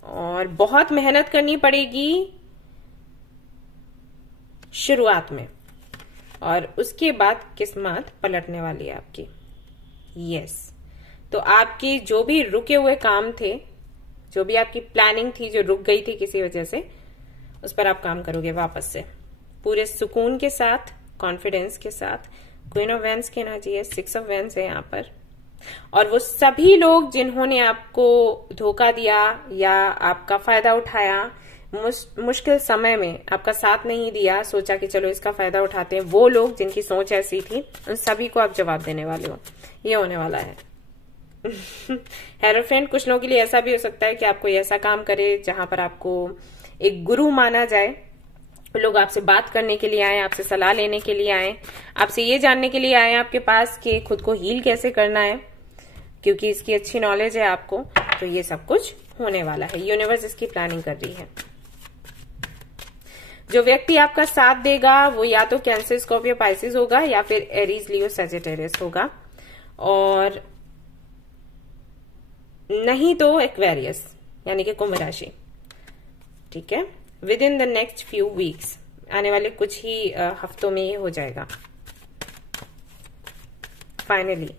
और बहुत मेहनत करनी पड़ेगी शुरुआत में, और उसके बाद किस्मत पलटने वाली है आपकी। यस, तो आपकी जो भी रुके हुए काम थे, जो भी आपकी प्लानिंग थी जो रुक गई थी किसी वजह से, उस पर आप काम करोगे वापस से पूरे सुकून के साथ, कॉन्फिडेंस के साथ। क्वीन ऑफ वैंड्स की एनर्जी है, 6 ऑफ वैंड्स है यहाँ पर। और वो सभी लोग जिन्होंने आपको धोखा दिया या आपका फायदा उठाया, मुश्किल समय में आपका साथ नहीं दिया, सोचा कि चलो इसका फायदा उठाते हैं, वो लोग जिनकी सोच ऐसी थी, उन सभी को आप जवाब देने वाले हो। ये होने वाला है। हेलो फ्रेंड, कुछ लोगों के लिए ऐसा भी हो सकता है कि आप कोई ऐसा काम करे जहां पर आपको एक गुरु माना जाए। लोग आपसे बात करने के लिए आए, आपसे सलाह लेने के लिए आए, आपसे ये जानने के लिए आए आपके पास कि खुद को हील कैसे करना है, क्योंकि इसकी अच्छी नॉलेज है आपको। तो ये सब कुछ होने वाला है, यूनिवर्स इसकी प्लानिंग कर रही है। जो व्यक्ति आपका साथ देगा वो या तो कैंसर, स्कॉर्पियो, पाइसिस होगा, या फिर एरीज, लियो, सजिटेरियस होगा, और नहीं तो एक्वेरियस यानी कि कुंभ राशि। ठीक है, with in the next few weeks, आने वाले कुछ ही हफ्तों में ये हो जाएगा फाइनली।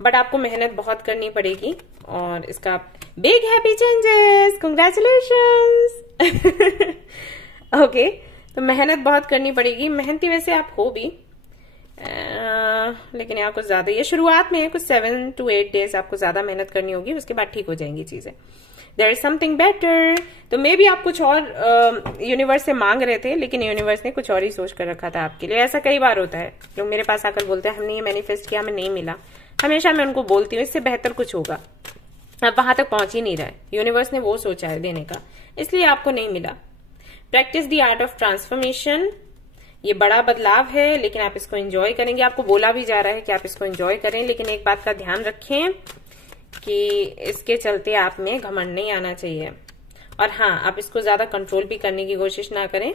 बट आपको मेहनत बहुत करनी पड़ेगी, और इसका big happy changes, congratulations. Okay, तो मेहनत बहुत करनी पड़ेगी। मेहनती वैसे आप हो भी, लेकिन यहाँ कुछ ज्यादा, ये शुरुआत में कुछ 7 to 8 डेज आपको ज्यादा मेहनत करनी होगी, उसके बाद ठीक हो जाएंगी चीजें। There is something better. तो मे भी आप कुछ और यूनिवर्स से मांग रहे थे, लेकिन यूनिवर्स ने कुछ और ही सोच कर रखा था आपके लिए। ऐसा कई बार होता है, लोग मेरे पास आकर बोलते हैं हमने ये मैनिफेस्ट किया, हमें नहीं मिला। हमेशा मैं उनको बोलती हूँ इससे बेहतर कुछ होगा, अब वहां तक पहुंच ही नहीं रहा है, यूनिवर्स ने वो सोचा है देने का, इसलिए आपको नहीं मिला। Practice the art of transformation, ये बड़ा बदलाव है, लेकिन आप इसको एंजॉय करेंगे। आपको बोला भी जा रहा है कि आप इसको एंजॉय करें, लेकिन एक बात का ध्यान रखें कि इसके चलते आप में घमंड नहीं आना चाहिए। और हाँ, आप इसको ज्यादा कंट्रोल भी करने की कोशिश ना करें।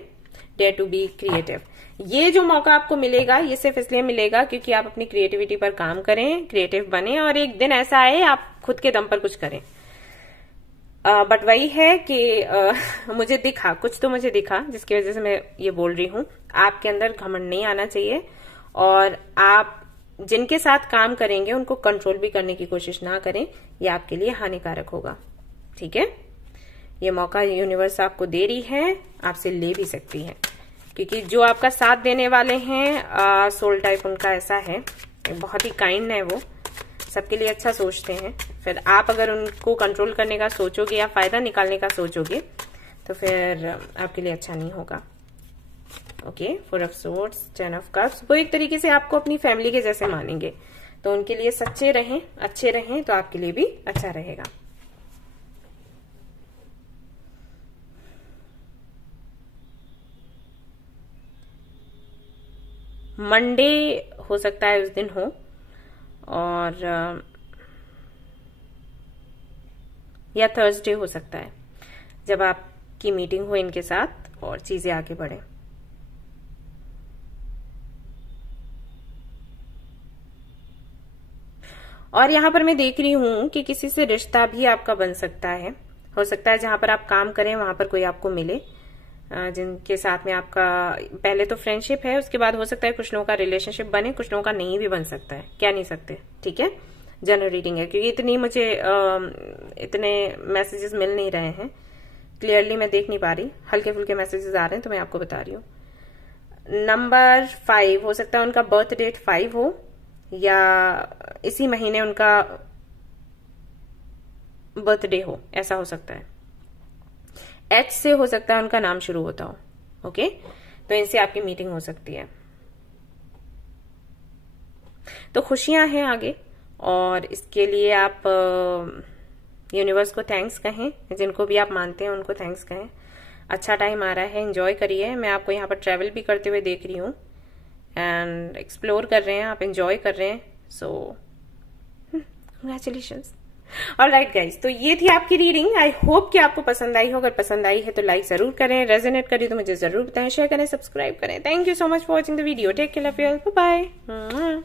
Dare to be creative. ये जो मौका आपको मिलेगा ये सिर्फ इसलिए मिलेगा क्योंकि आप अपनी क्रिएटिविटी पर काम करें, क्रिएटिव बने, और एक दिन ऐसा आए आप खुद के दम पर कुछ करें। बट वही है कि मुझे दिखा, कुछ तो मुझे दिखा जिसकी वजह से मैं ये बोल रही हूँ। आपके अंदर घमंड नहीं आना चाहिए, और आप जिनके साथ काम करेंगे उनको कंट्रोल भी करने की कोशिश ना करें, ये आपके लिए हानिकारक होगा। ठीक है, ये मौका यूनिवर्स आपको दे रही है, आपसे ले भी सकती है, क्योंकि जो आपका साथ देने वाले हैं सोल टाइप उनका ऐसा है, बहुत ही काइंड है, वो सबके लिए अच्छा सोचते हैं। फिर आप अगर उनको कंट्रोल करने का सोचोगे या फायदा निकालने का सोचोगे तो फिर आपके लिए अच्छा नहीं होगा। Okay, 4 of swords, 10 of cups, वो एक तरीके से आपको अपनी फैमिली के जैसे मानेंगे, तो उनके लिए सच्चे रहें, अच्छे रहें, तो आपके लिए भी अच्छा रहेगा। मंडे हो सकता है उस दिन हो, और या थर्सडे हो सकता है जब आपकी मीटिंग हो इनके साथ और चीजें आगे बढ़े। और यहाँ पर मैं देख रही हूँ कि किसी से रिश्ता भी आपका बन सकता है। हो सकता है जहां पर आप काम करें वहां पर कोई आपको मिले, जिनके साथ में आपका पहले तो फ्रेंडशिप है, उसके बाद हो सकता है कुछ लोगों का रिलेशनशिप बने, कुछ लोगों का नहीं भी बन सकता है, क्या नहीं सकते, ठीक है। जनरल रीडिंग है क्योंकि इतने मैसेजेस मिल नहीं रहे हैं, क्लियरली मैं देख नहीं पा रही, हल्के फुल्के मैसेजेस आ रहे हैं तो मैं आपको बता रही हूँ। नंबर 5 हो सकता है उनका बर्थ डेट 5 हो, या इसी महीने उनका बर्थडे हो, ऐसा हो सकता है। H से हो सकता है उनका नाम शुरू होता हो, ओके। तो इनसे आपकी मीटिंग हो सकती है। तो खुशियां हैं आगे, और इसके लिए आप यूनिवर्स को थैंक्स कहें, जिनको भी आप मानते हैं उनको थैंक्स कहें। अच्छा टाइम आ रहा है, एंजॉय करिए। मैं आपको यहाँ पर ट्रैवल भी करते हुए देख रही हूँ, एंड एक्सप्लोर कर रहे हैं आप, एंजॉय कर रहे हैं, सो कंग्रेचुलेशंस। ऑलराइट गाइज, तो ये थी आपकी रीडिंग। आई होप कि आपको पसंद आई हो। अगर पसंद आई है तो लाइक जरूर करें, रेजोनेट करिए तो मुझे जरूर बताएं, शेयर करें, सब्सक्राइब करें। Thank you so much for watching the video. Take care, love you all, bye bye.